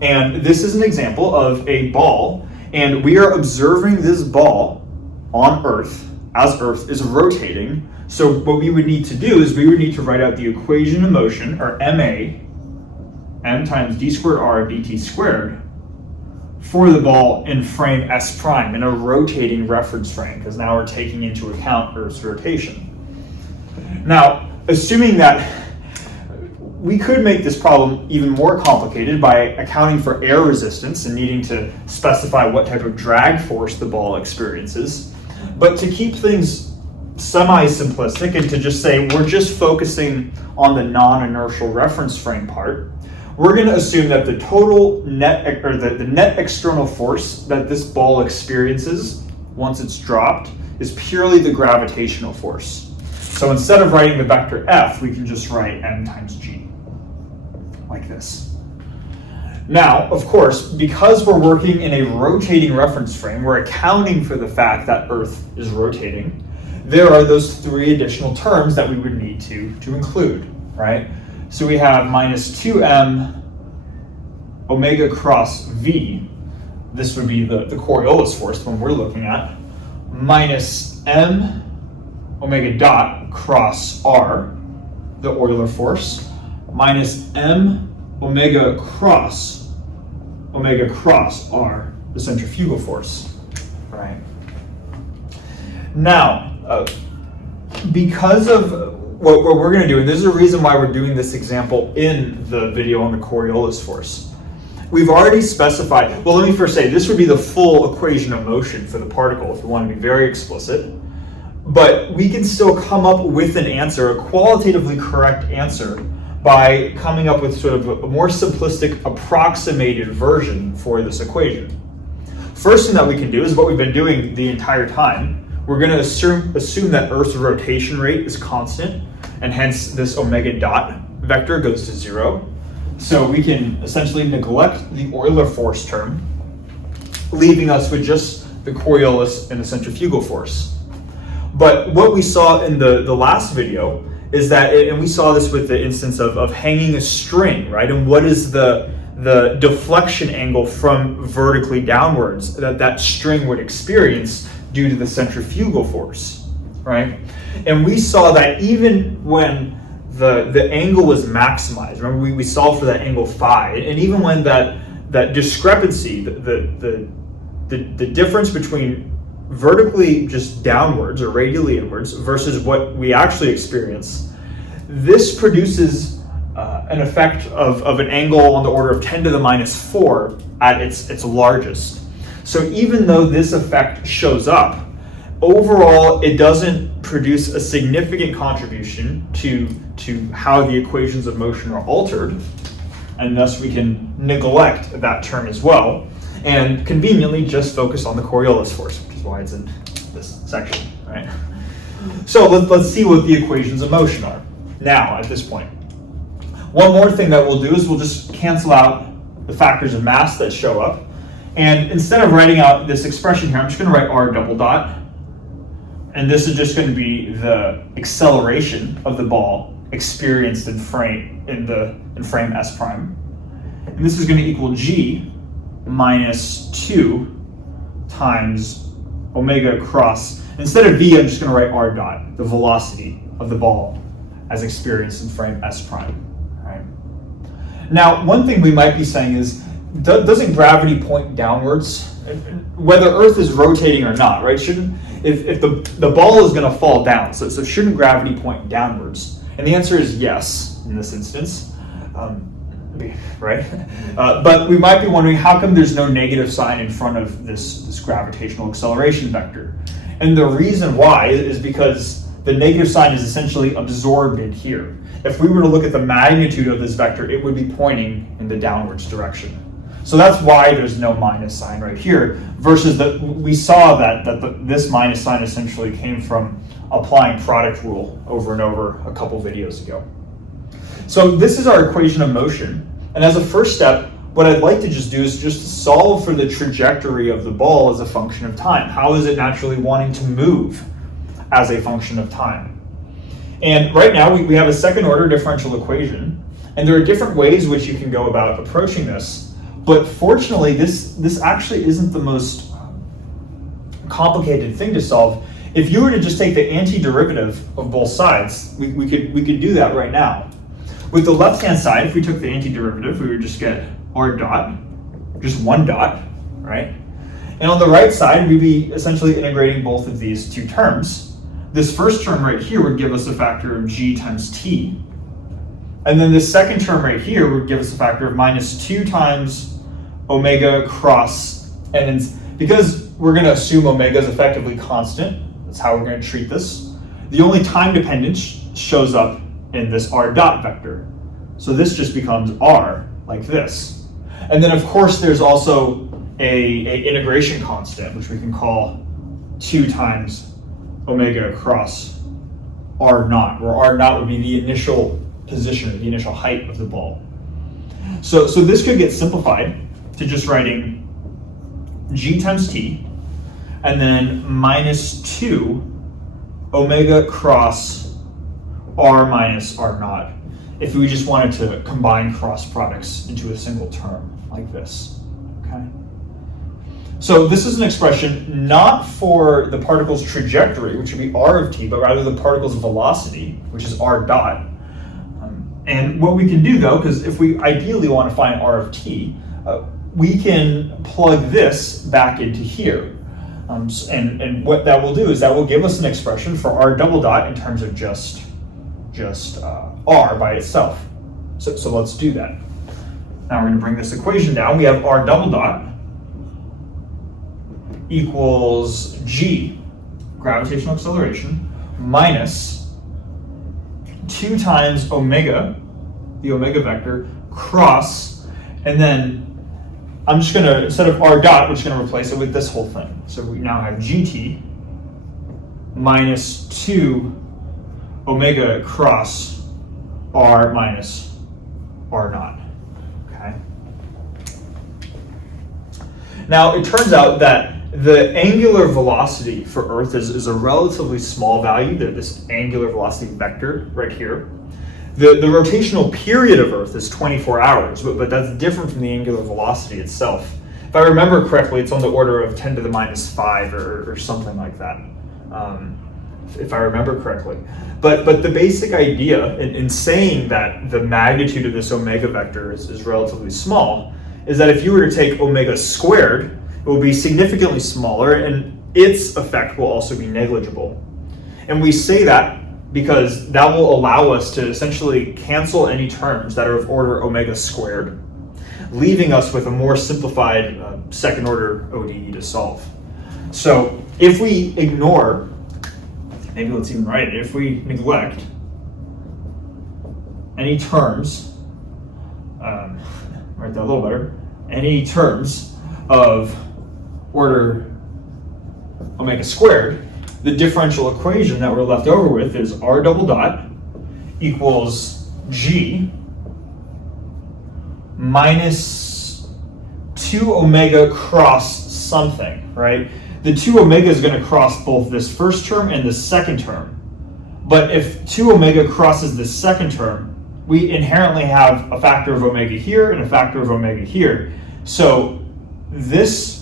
And this is an example of a ball, And we are observing this ball on Earth as Earth is rotating. So what we would need to do is we would need to write out the equation of motion, or MA, m times d squared r dt squared, for the ball in frame S prime, in a rotating reference frame, because now we're taking into account Earth's rotation. Now, assuming that we could make this problem even more complicated by accounting for air resistance and needing to specify what type of drag force the ball experiences. But to keep things semi-simplistic and to just say we're just focusing on the non-inertial reference frame part, we're going to assume that the total net, or the net external force that this ball experiences once it's dropped is purely the gravitational force. So instead of writing the vector F, we can just write m times g, like this. Now, of course, because we're working in a rotating reference frame, we're accounting for the fact that Earth is rotating. There are those three additional terms that we would need to include, right? So we have minus 2m omega cross v, this would be the Coriolis force, the one we're looking at, minus m omega dot cross r, the Euler force, minus m omega cross r, the centrifugal force, right? Now, because of what we're going to do, and this is a reason why we're doing this example in the video on the Coriolis force, we've already specified, well, let me first say, this would be the full equation of motion for the particle if we want to be very explicit, but we can still come up with an answer, a qualitatively correct answer, by coming up with sort of a more simplistic, approximated version for this equation. First thing that we can do is what we've been doing the entire time. We're going to assume that Earth's rotation rate is constant, and hence this omega dot vector goes to 0. So we can essentially neglect the Euler force term, leaving us with just the Coriolis and the centrifugal force. But what we saw in the last video is that, and we saw this with the instance of hanging a string, right? And what is the deflection angle from vertically downwards that string would experience due to the centrifugal force, right? And we saw that even when the angle was maximized, remember we solved for that angle phi, and even when that discrepancy, the difference between vertically just downwards or radially inwards versus what we actually experience, this produces an effect of an angle on the order of 10 to the minus 4 at its largest. So even though this effect shows up, overall it doesn't produce a significant contribution to how the equations of motion are altered, and thus we can neglect that term as well, and conveniently just focus on the Coriolis force, which is why it's in this section, right? So let's see what the equations of motion are now at this point. One more thing that we'll do is we'll just cancel out the factors of mass that show up. And instead of writing out this expression here, I'm just going to write r double dot. And this is just going to be the acceleration of the ball experienced in frame S prime. And this is going to equal g minus 2 times omega cross. Instead of v, I'm just going to write r dot, the velocity of the ball as experienced in frame S prime. Right? Now, one thing we might be saying is, doesn't gravity point downwards? Whether Earth is rotating or not, right? If the ball is going to fall down, so shouldn't gravity point downwards? And the answer is yes in this instance, right? But we might be wondering, how come there's no negative sign in front of this gravitational acceleration vector? And the reason why is because the negative sign is essentially absorbed in here. If we were to look at the magnitude of this vector, it would be pointing in the downwards direction. So that's why there's no minus sign right here, versus that we saw that this minus sign essentially came from applying product rule over and over a couple videos ago. So this is our equation of motion. And as a first step, what I'd like to just do is just solve for the trajectory of the ball as a function of time. How is it naturally wanting to move as a function of time? And right now we have a second order differential equation, and there are different ways which you can go about approaching this. But fortunately, this actually isn't the most complicated thing to solve. If you were to just take the antiderivative of both sides, we could do that right now. With the left-hand side, if we took the antiderivative, we would just get r dot, just one dot, right? And on the right side, we'd be essentially integrating both of these two terms. This first term right here would give us a factor of g times t. And then this second term right here would give us a factor of minus 2 times omega cross, and because we're going to assume omega is effectively constant, that's how we're going to treat this. The only time dependence shows up in this r dot vector. So this just becomes r, like this. And then of course there's also a integration constant, which we can call 2 times omega across r naught, where r naught would be the initial position, the initial height of the ball. So this could get simplified to just writing g times t, and then minus 2 omega cross r minus r naught, if we just wanted to combine cross products into a single term, like this, okay? So this is an expression not for the particle's trajectory, which would be r of t, but rather the particle's velocity, which is r dot. And what we can do though, because if we ideally want to find r of t, we can plug this back into here. And what that will do is that will give us an expression for r double dot in terms of just r by itself. So let's do that. Now we're going to bring this equation down. We have r double dot equals g, gravitational acceleration, minus 2 times omega, the omega vector, cross, and then I'm just going to, instead of r dot, we're just going to replace it with this whole thing. So we now have gt minus 2 omega cross r minus r naught, okay? Now it turns out that the angular velocity for Earth is a relatively small value, this angular velocity vector right here. The rotational period of Earth is 24 hours, but that's different from the angular velocity itself. If I remember correctly, it's on the order of 10 to the minus 5 or something like that, if I remember correctly. But the basic idea in saying that the magnitude of this omega vector is relatively small is that if you were to take omega squared, it will be significantly smaller, and its effect will also be negligible. And we say that because that will allow us to essentially cancel any terms that are of order omega squared, leaving us with a more simplified second order ODE to solve. So if we ignore, maybe let's even write it, if we neglect any terms, write that a little better, any terms of order omega squared, the differential equation that we're left over with is r double dot equals g minus 2 omega cross something, right? The 2 omega is going to cross both this first term and the second term. But if 2 omega crosses this second term, we inherently have a factor of omega here and a factor of omega here. So this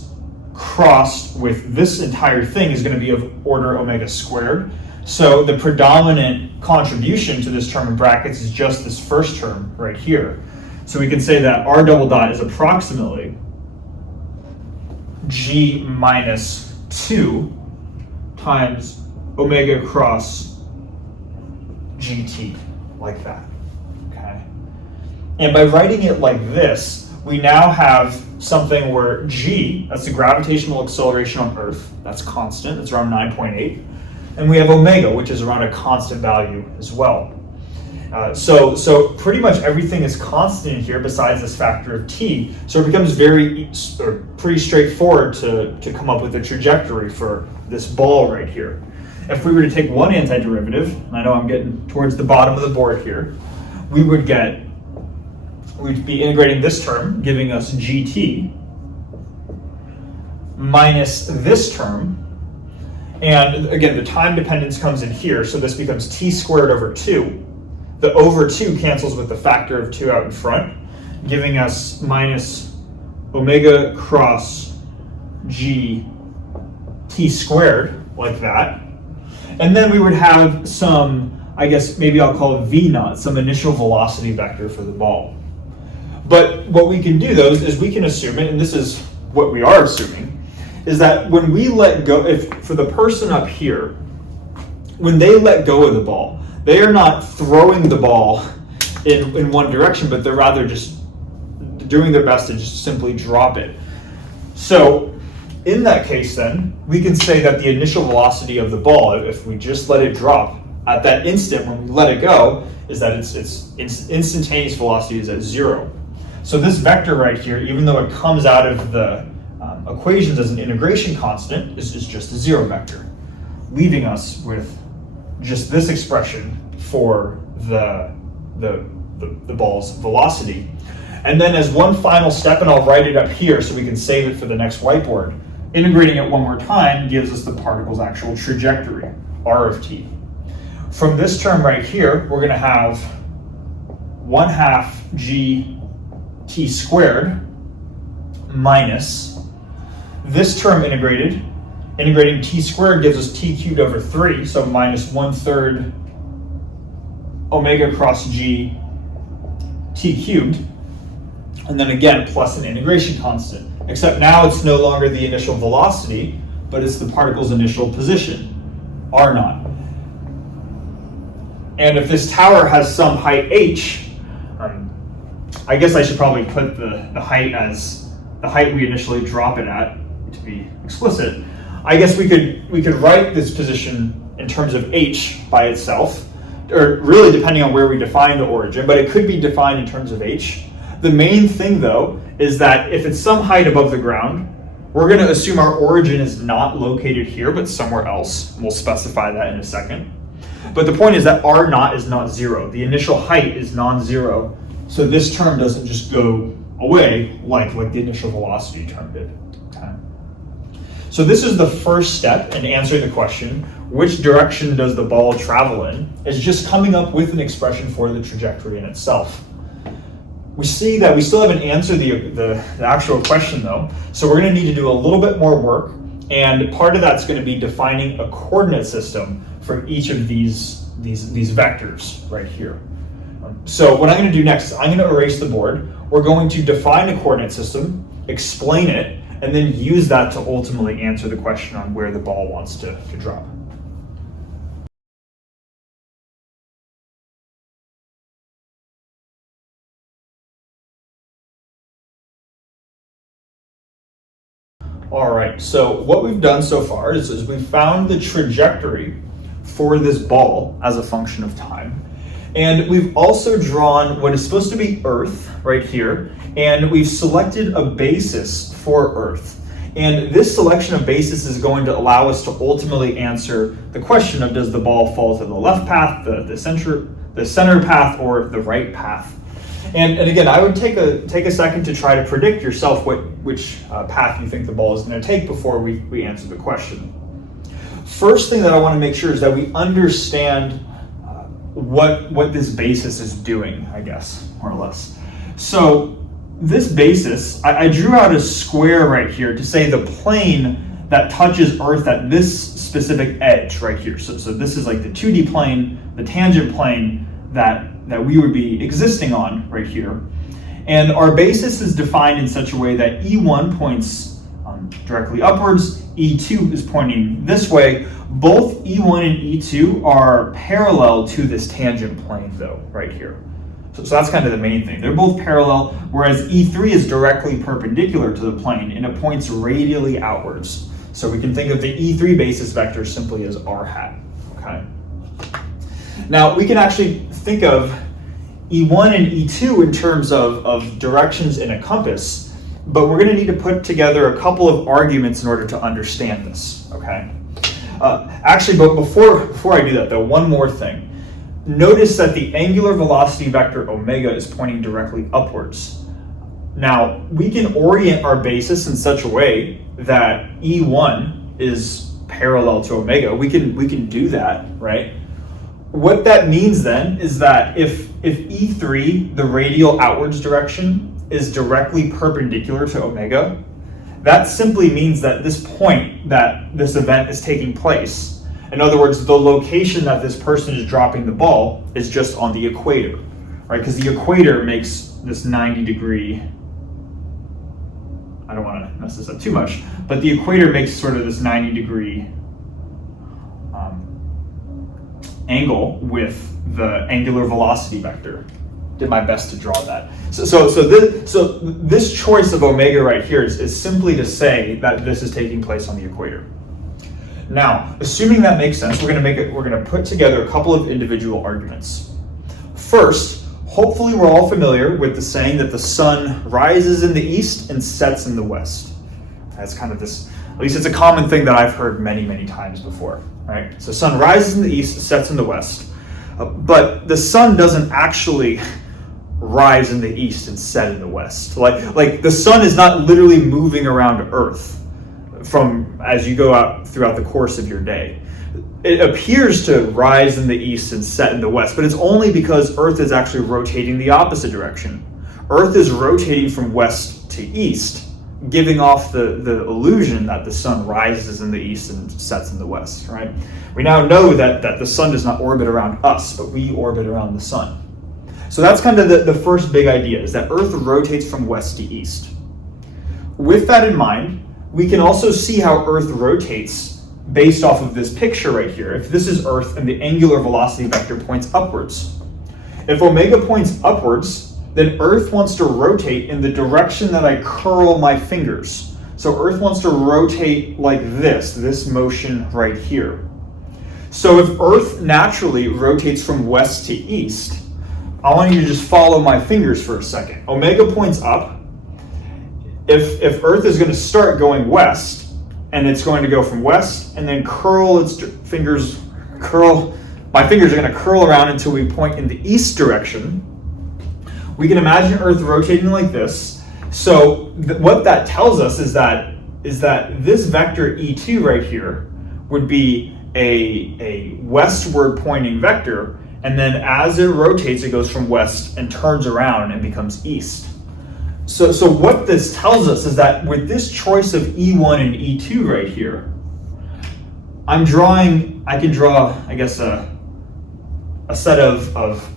crossed with this entire thing is going to be of order omega squared. So the predominant contribution to this term in brackets is just this first term right here. So we can say that r double dot is approximately g minus 2 times omega cross gt, like that, okay? And by writing it like this, we now have something where g, that's the gravitational acceleration on Earth, that's constant, it's around 9.8, and we have omega, which is around a constant value as well. So pretty much everything is constant in here besides this factor of t, so it becomes pretty straightforward to come up with a trajectory for this ball right here. If we were to take one antiderivative, and I know I'm getting towards the bottom of the board here, we'd be integrating this term, giving us gt minus this term, and again, the time dependence comes in here, so this becomes t squared over 2. The over 2 cancels with the factor of 2 out in front, giving us minus omega cross g t squared, like that. And then we would have some, I guess maybe I'll call it v naught, some initial velocity vector for the ball. But what we can do though is we can assume it, and this is what we are assuming, is that when we let go, if for the person up here, when they let go of the ball, they are not throwing the ball in one direction, but they're rather just doing their best to just simply drop it. So in that case then, we can say that the initial velocity of the ball, if we just let it drop, at that instant when we let it go, is that its instantaneous velocity is at 0. So this vector right here, even though it comes out of the equations as an integration constant, is just a 0 vector, leaving us with just this expression for the ball's velocity. And then as one final step, and I'll write it up here so we can save it for the next whiteboard, integrating it one more time gives us the particle's actual trajectory, r of t. From this term right here, we're going to have 1/2 g t squared minus this term integrating t squared gives us t cubed over 3, so minus 1/3 omega cross g t cubed, and then again plus an integration constant, except now it's no longer the initial velocity, but it's the particle's initial position, r naught. And if this tower has some height h, I guess I should probably put the height as the height we initially drop it at, to be explicit. I guess we could write this position in terms of h by itself, or really depending on where we define the origin, but it could be defined in terms of h. The main thing though is that if it's some height above the ground, we're going to assume our origin is not located here but somewhere else. We'll specify that in a second. But the point is that r naught is not 0. The initial height is non-zero, so this term doesn't just go away like the initial velocity term did. Okay. So this is the first step in answering the question, which direction does the ball travel in, is just coming up with an expression for the trajectory in itself. We see that we still haven't answered the actual question though, so we're going to need to do a little bit more work, and part of that's going to be defining a coordinate system for each of these vectors right here. So what I'm going to do next is I'm going to erase the board. We're going to define a coordinate system, explain it, and then use that to ultimately answer the question on where the ball wants to drop. All right, so what we've done so far is we've found the trajectory for this ball as a function of time. And we've also drawn what is supposed to be Earth right here, and we've selected a basis for Earth. And this selection of basis is going to allow us to ultimately answer the question of does the ball fall to the left path, the center path, or the right path. And again, I would take a second to try to predict yourself which path you think the ball is going to take before we answer the question. First thing that I want to make sure is that we understand what this basis is doing, I guess, more or less. So this basis, I drew out a square right here to say the plane that touches Earth at this specific edge right here. So this is like the 2D plane, the tangent plane that we would be existing on right here. And our basis is defined in such a way that E1 points directly upwards, E2 is pointing this way. Both E1 and E2 are parallel to this tangent plane though, right here. So that's kind of the main thing. They're both parallel, whereas E3 is directly perpendicular to the plane and it points radially outwards. So we can think of the E3 basis vector simply as r hat, okay? Now we can actually think of E1 and E2 in terms of directions in a compass, but we're going to need to put together a couple of arguments in order to understand this, okay? Actually, but before I do that though, one more thing. Notice that the angular velocity vector omega is pointing directly upwards. Now, we can orient our basis in such a way that E1 is parallel to omega. We can do that, right? What that means then is that if E3, the radial outwards direction, is directly perpendicular to omega, that simply means that this point that this event is taking place, in other words, the location that this person is dropping the ball is just on the equator, right? Because the equator makes this 90-degree, I don't want to mess this up too much, but the equator makes sort of this 90-degree angle with the angular velocity vector. Did my best to draw that. So this choice of omega right here is simply to say that this is taking place on the equator. Now, assuming that makes sense, we're going to put together a couple of individual arguments. First, hopefully we're all familiar with the saying that the sun rises in the east and sets in the west. That's kind of this, at least it's a common thing that I've heard many, many times before, right? So sun rises in the east, sets in the west. But the sun doesn't actually rise in the east and set in the west. Like the sun is not literally moving around Earth from as you go out throughout the course of your day. It appears to rise in the east and set in the west, but it's only because Earth is actually rotating the opposite direction. Earth is rotating from west to east, giving off the illusion that the sun rises in the east and sets in the west, right? We now know that the sun does not orbit around us, but we orbit around the sun. So that's kind of the first big idea, is that Earth rotates from west to east. With that in mind, we can also see how Earth rotates based off of this picture right here. If this is Earth and the angular velocity vector points upwards. If omega points upwards, then Earth wants to rotate in the direction that I curl my fingers. So Earth wants to rotate like this motion right here. So if Earth naturally rotates from west to east, I want you to just follow my fingers for a second. Omega points up. If Earth is going to start going west, and it's going to go from west and then curl its fingers, my fingers are going to curl around until we point in the east direction. We can imagine Earth rotating like this. So what that tells us is that this vector E2 right here would be a westward pointing vector, and then as it rotates, it goes from west and turns around and becomes east. So what this tells us is that with this choice of E1 and E2 right here, I can draw, I guess, a set of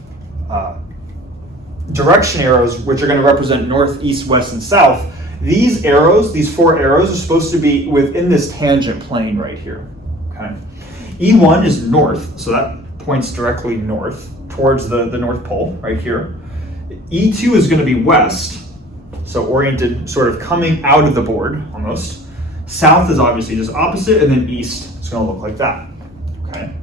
direction arrows which are going to represent north, east, west, and south. These arrows, these four arrows, are supposed to be within this tangent plane right here. Okay. E1 is north, so that points directly north towards the North Pole right here. E2 is going to be west, so oriented sort of coming out of the board almost. South is obviously just opposite, and then east is going to look like that. Okay.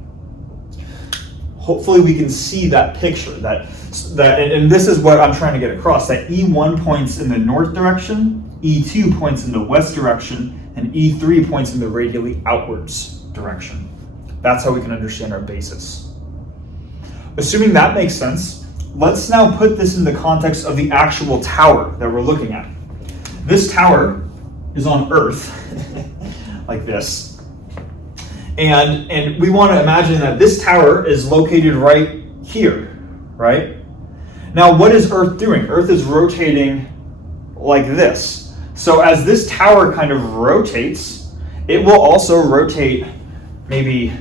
Hopefully we can see that picture, and this is what I'm trying to get across, that E1 points in the north direction, E2 points in the west direction, and E3 points in the radially outwards direction. That's how we can understand our basis. Assuming that makes sense, let's now put this in the context of the actual tower that we're looking at. This tower is on Earth, like this. And we want to imagine that this tower is located right here, right? Now, what is Earth doing? Earth is rotating like this. So as this tower kind of rotates, it will also rotate maybe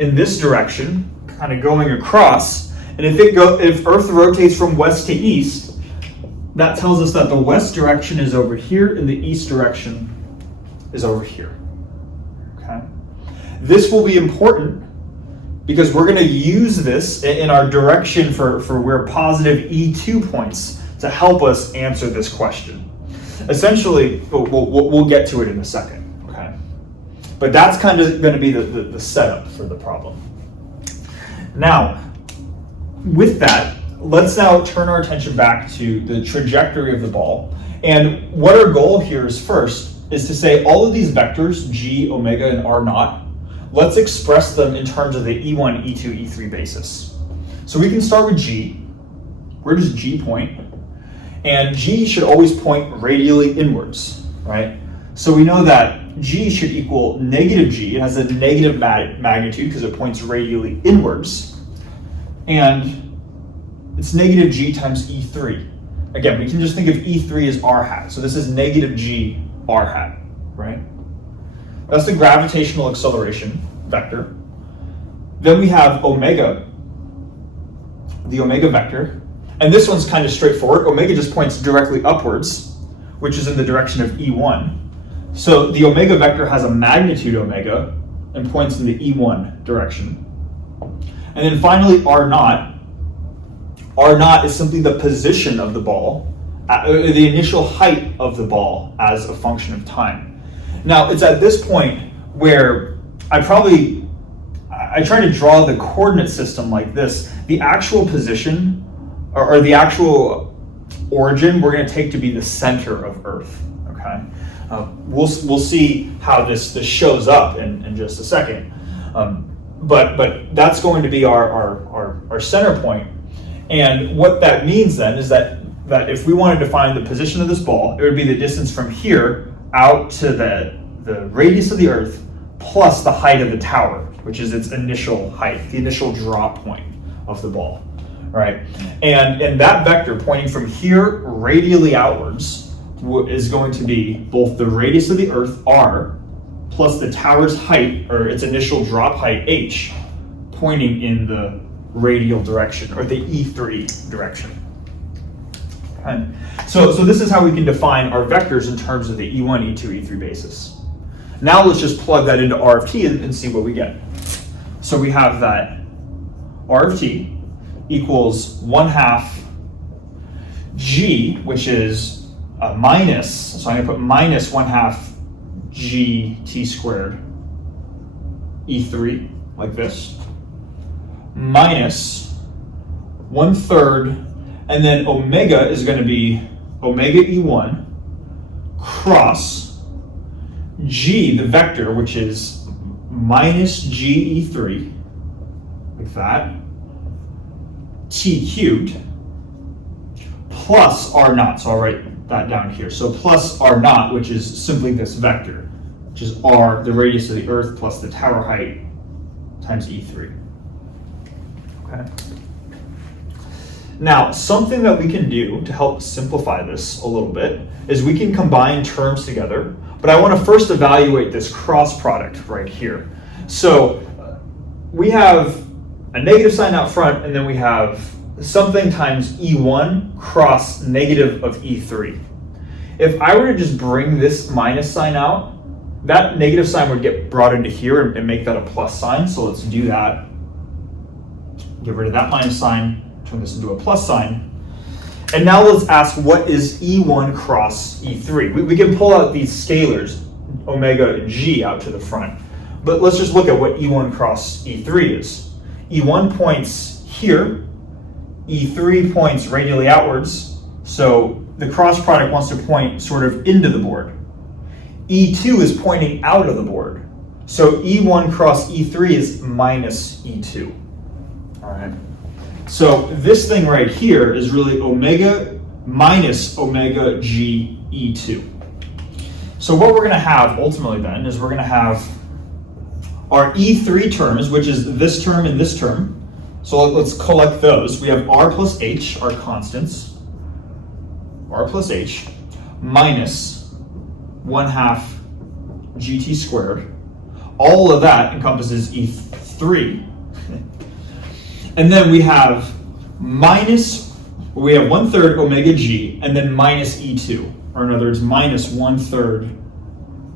in this direction, kind of going across. And if Earth rotates from west to east, that tells us that the west direction is over here and the east direction is over here. Okay. This will be important because we're going to use this in our direction for where positive E2 points to help us answer this question. Essentially, we'll get to it in a second. Okay. But that's kind of going to be the setup for the problem. Now, with that, let's now turn our attention back to the trajectory of the ball. And what our goal here is first is to say all of these vectors, g, omega, and r naught, let's express them in terms of the E1, E2, E3 basis. So we can start with g. Where does g point? And g should always point radially inwards, right? So we know that g should equal negative g. It has a negative magnitude because it points radially inwards. And it's negative g times E3. again, we can just think of E3 as r hat. So this is negative g r hat, right? That's the gravitational acceleration vector. Then we have omega, the omega vector. And this one's kind of straightforward. Omega just points directly upwards, which is in the direction of E1. So the omega vector has a magnitude omega and points in the E1 direction. And then finally R naught. R naught is simply the position of the ball, the initial height of the ball as a function of time. Now it's at this point where I try to draw the coordinate system like this. The actual position or the actual origin we're going to take to be the center of Earth. Okay, we'll see how this shows up in just a second. But that's going to be our center point. And what that means then is that if we wanted to find the position of this ball, it would be the distance from here out to the radius of the Earth plus the height of the tower, which is its initial height, the initial drop point of the ball, right? And that vector pointing from here radially outwards is going to be both the radius of the Earth, r, plus the tower's height, or its initial drop height, h, pointing in the radial direction, or the E3 direction. Okay. So this is how we can define our vectors in terms of the E1, E2, E3 basis. Now let's just plug that into R of t and see what we get. So we have that R of t equals 1/2 g, which is minus, so I'm going to put minus 1/2 g t squared E3, like this, minus 1/3, and then omega is going to be omega E1 cross g, the vector, which is minus g E3, like that, t cubed, plus r naught. So I'll write that down here. So plus r naught, which is simply this vector, which is r, the radius of the Earth, plus the tower height times E3. Okay. Now, something that we can do to help simplify this a little bit is we can combine terms together, but I want to first evaluate this cross product right here. So we have a negative sign out front, and then we have something times E1 cross negative of E3. If I were to just bring this minus sign out, that negative sign would get brought into here and make that a plus sign. So let's do that. Get rid of that minus sign, turn this into a plus sign. And now let's ask, what is E1 cross E3? We can pull out these scalars, omega and g, out to the front. But let's just look at what E1 cross E3 is. E1 points here, E3 points radially outwards, so the cross product wants to point sort of into the board. E2 is pointing out of the board, so E1 cross E3 is minus E2. All right. So this thing right here is really omega minus omega g E2. So what we're going to have ultimately then is we're going to have our E3 terms, which is this term and this term. So let's collect those. We have r plus h, our constants, r plus h, minus 1/2 gt squared. All of that encompasses E3. And then we have 1/3 omega g, and then minus E2, or in other words, minus 1/3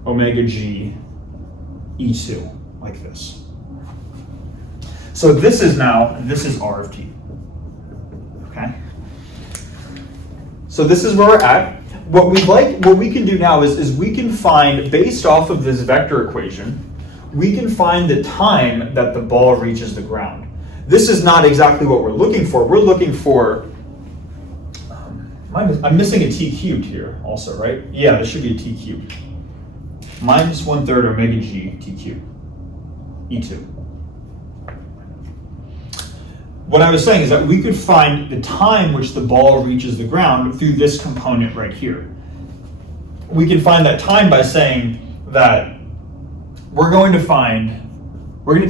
omega g E2, like this. So this is R of t. Okay. So this is where we're at. What we can do now is we can find, based off of this vector equation, we can find the time that the ball reaches the ground. This is not exactly what we're looking for. We're looking for, I'm missing a t cubed here also, right? Yeah, there should be a t cubed. Minus 1/3 omega g t cubed, E2. What I was saying is that we could find the time which the ball reaches the ground through this component right here. We can find that time by saying that we're going to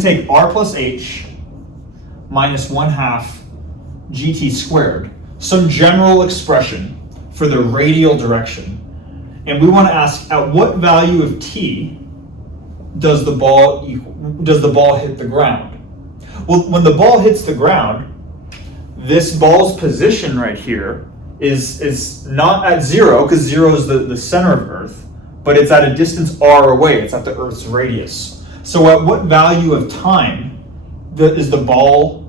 take r plus h minus 1/2 gt squared, some general expression for the radial direction. And we want to ask, at what value of t does the ball hit the ground? Well, when the ball hits the ground, this ball's position right here is not at 0, because 0 is the center of Earth, but it's at a distance r away. It's at the Earth's radius. So at what value of time is the ball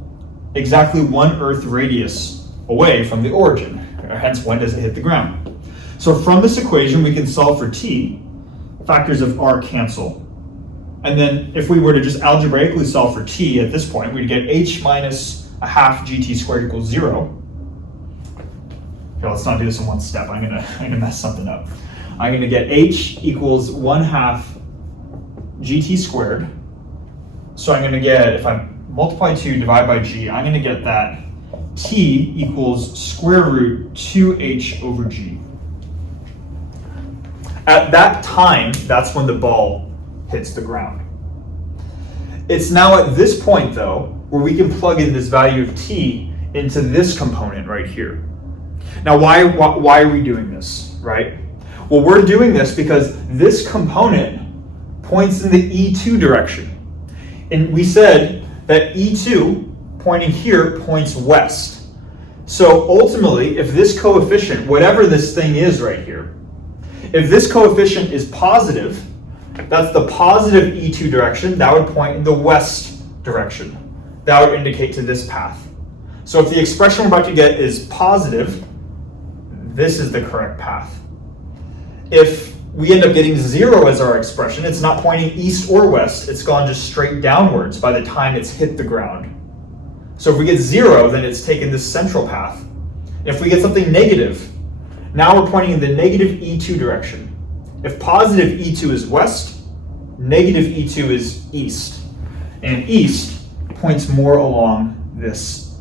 exactly 1 Earth radius away from the origin? Hence, when does it hit the ground? So from this equation, we can solve for t. Factors of r cancel. And then if we were to just algebraically solve for t at this point, we'd get h minus a half gt squared equals 0. Okay, let's not do this in one step. I'm gonna mess something up. I'm gonna get h equals 1/2 gt squared. So I'm gonna get, if I multiply 2, divide by g, I'm gonna get that t equals square root 2h over g. At that time, that's when the ball hits the ground. It's now at this point, though, where we can plug in this value of t into this component right here. Now, why are we doing this, right? Well, we're doing this because this component points in the E2 direction. And we said that E2, pointing here, points west. So ultimately, if this coefficient, whatever this thing is right here, if this coefficient is positive, that's the positive E2 direction, that would point in the west direction. That would indicate to this path. So if the expression we're about to get is positive, this is the correct path. If we end up getting 0 as our expression, it's not pointing east or west, it's gone just straight downwards by the time it's hit the ground. So if we get 0, then it's taken this central path. If we get something negative, now we're pointing in the negative E2 direction. If positive E2 is west, negative E2 is east. And east points more along this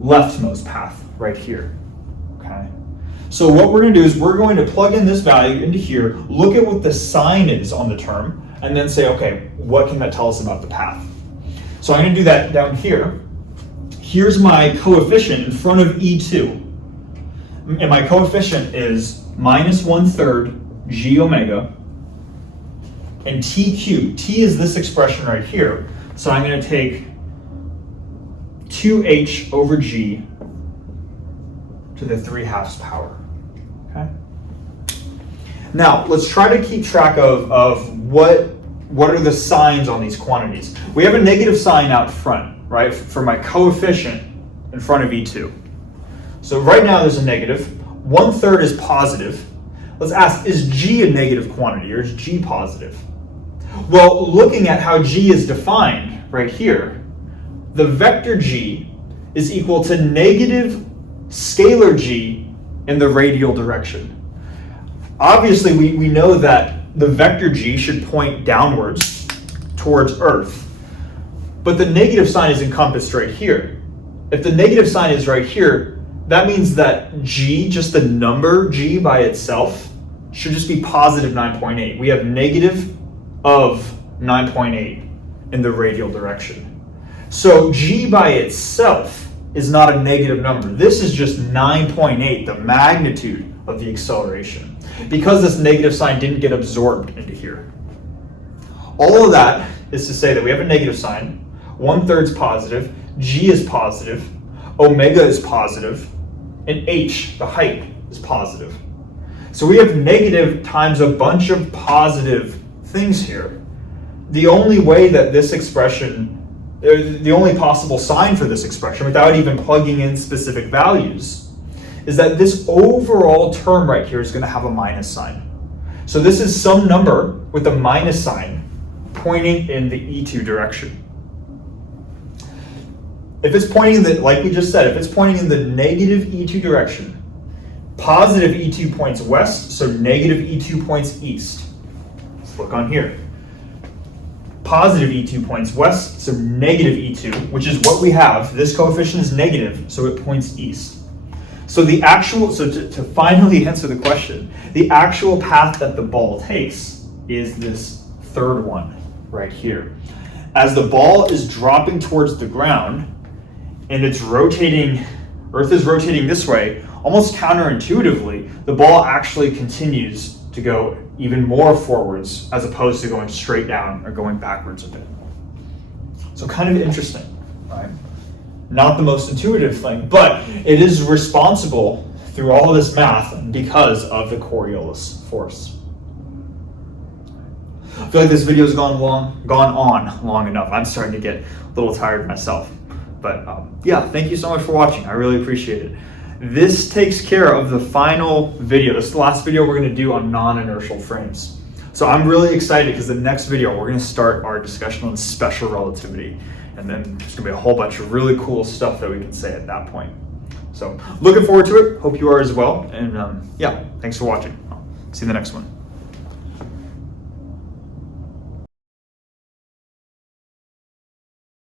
leftmost path right here. Okay. So what we're going to do is we're going to plug in this value into here, look at what the sign is on the term, and then say, okay, what can that tell us about the path? So I'm going to do that down here. Here's my coefficient in front of E2. And my coefficient is minus 1/3 g omega, and t cubed. T is this expression right here. So I'm going to take 2h over g to the 3/2 power. Okay. Now let's try to keep track of what are the signs on these quantities. We have a negative sign out front, right, for my coefficient in front of E2. So right now there's a negative. 1/3 is positive. Let's ask, is g a negative quantity or is g positive? Well, looking at how g is defined right here, the vector g is equal to negative scalar g in the radial direction. Obviously, we know that the vector g should point downwards towards Earth, but the negative sign is encompassed right here. If the negative sign is right here, that means that g, just the number g by itself, should just be positive 9.8. We have negative of 9.8 in the radial direction. So g by itself is not a negative number. This is just 9.8, the magnitude of the acceleration, because this negative sign didn't get absorbed into here. All of that is to say that we have a negative sign, 1/3 is positive, g is positive, omega is positive, and h, the height, is positive. So we have negative times a bunch of positive things here. The only way that this expression, the only possible sign for this expression, without even plugging in specific values, is that this overall term right here is going to have a minus sign. So this is some number with a minus sign pointing in the E2 direction. If it's pointing in the, like we just said, if it's pointing in the negative E2 direction, positive E2 points west, so negative E2 points east. Let's look on here. Positive E2 points west, so negative E2, which is what we have. This coefficient is negative, so it points east. So the actual, to finally answer the question, the actual path that the ball takes is this third one right here. As the ball is dropping towards the ground and it's rotating, Earth is rotating this way, almost counterintuitively, the ball actually continues to go even more forwards as opposed to going straight down or going backwards a bit. So kind of interesting, right? Not the most intuitive thing, but it is responsible through all of this math because of the Coriolis force. I feel like this video has gone on long enough. I'm starting to get a little tired myself. But yeah, thank you so much for watching. I really appreciate it. This takes care of the final video. This is the last video we're going to do on non-inertial frames. So I'm really excited because the next video we're going to start our discussion on special relativity. And then there's going to be a whole bunch of really cool stuff that we can say at that point. So looking forward to it. Hope you are as well. And yeah, thanks for watching. I'll see you in the next one.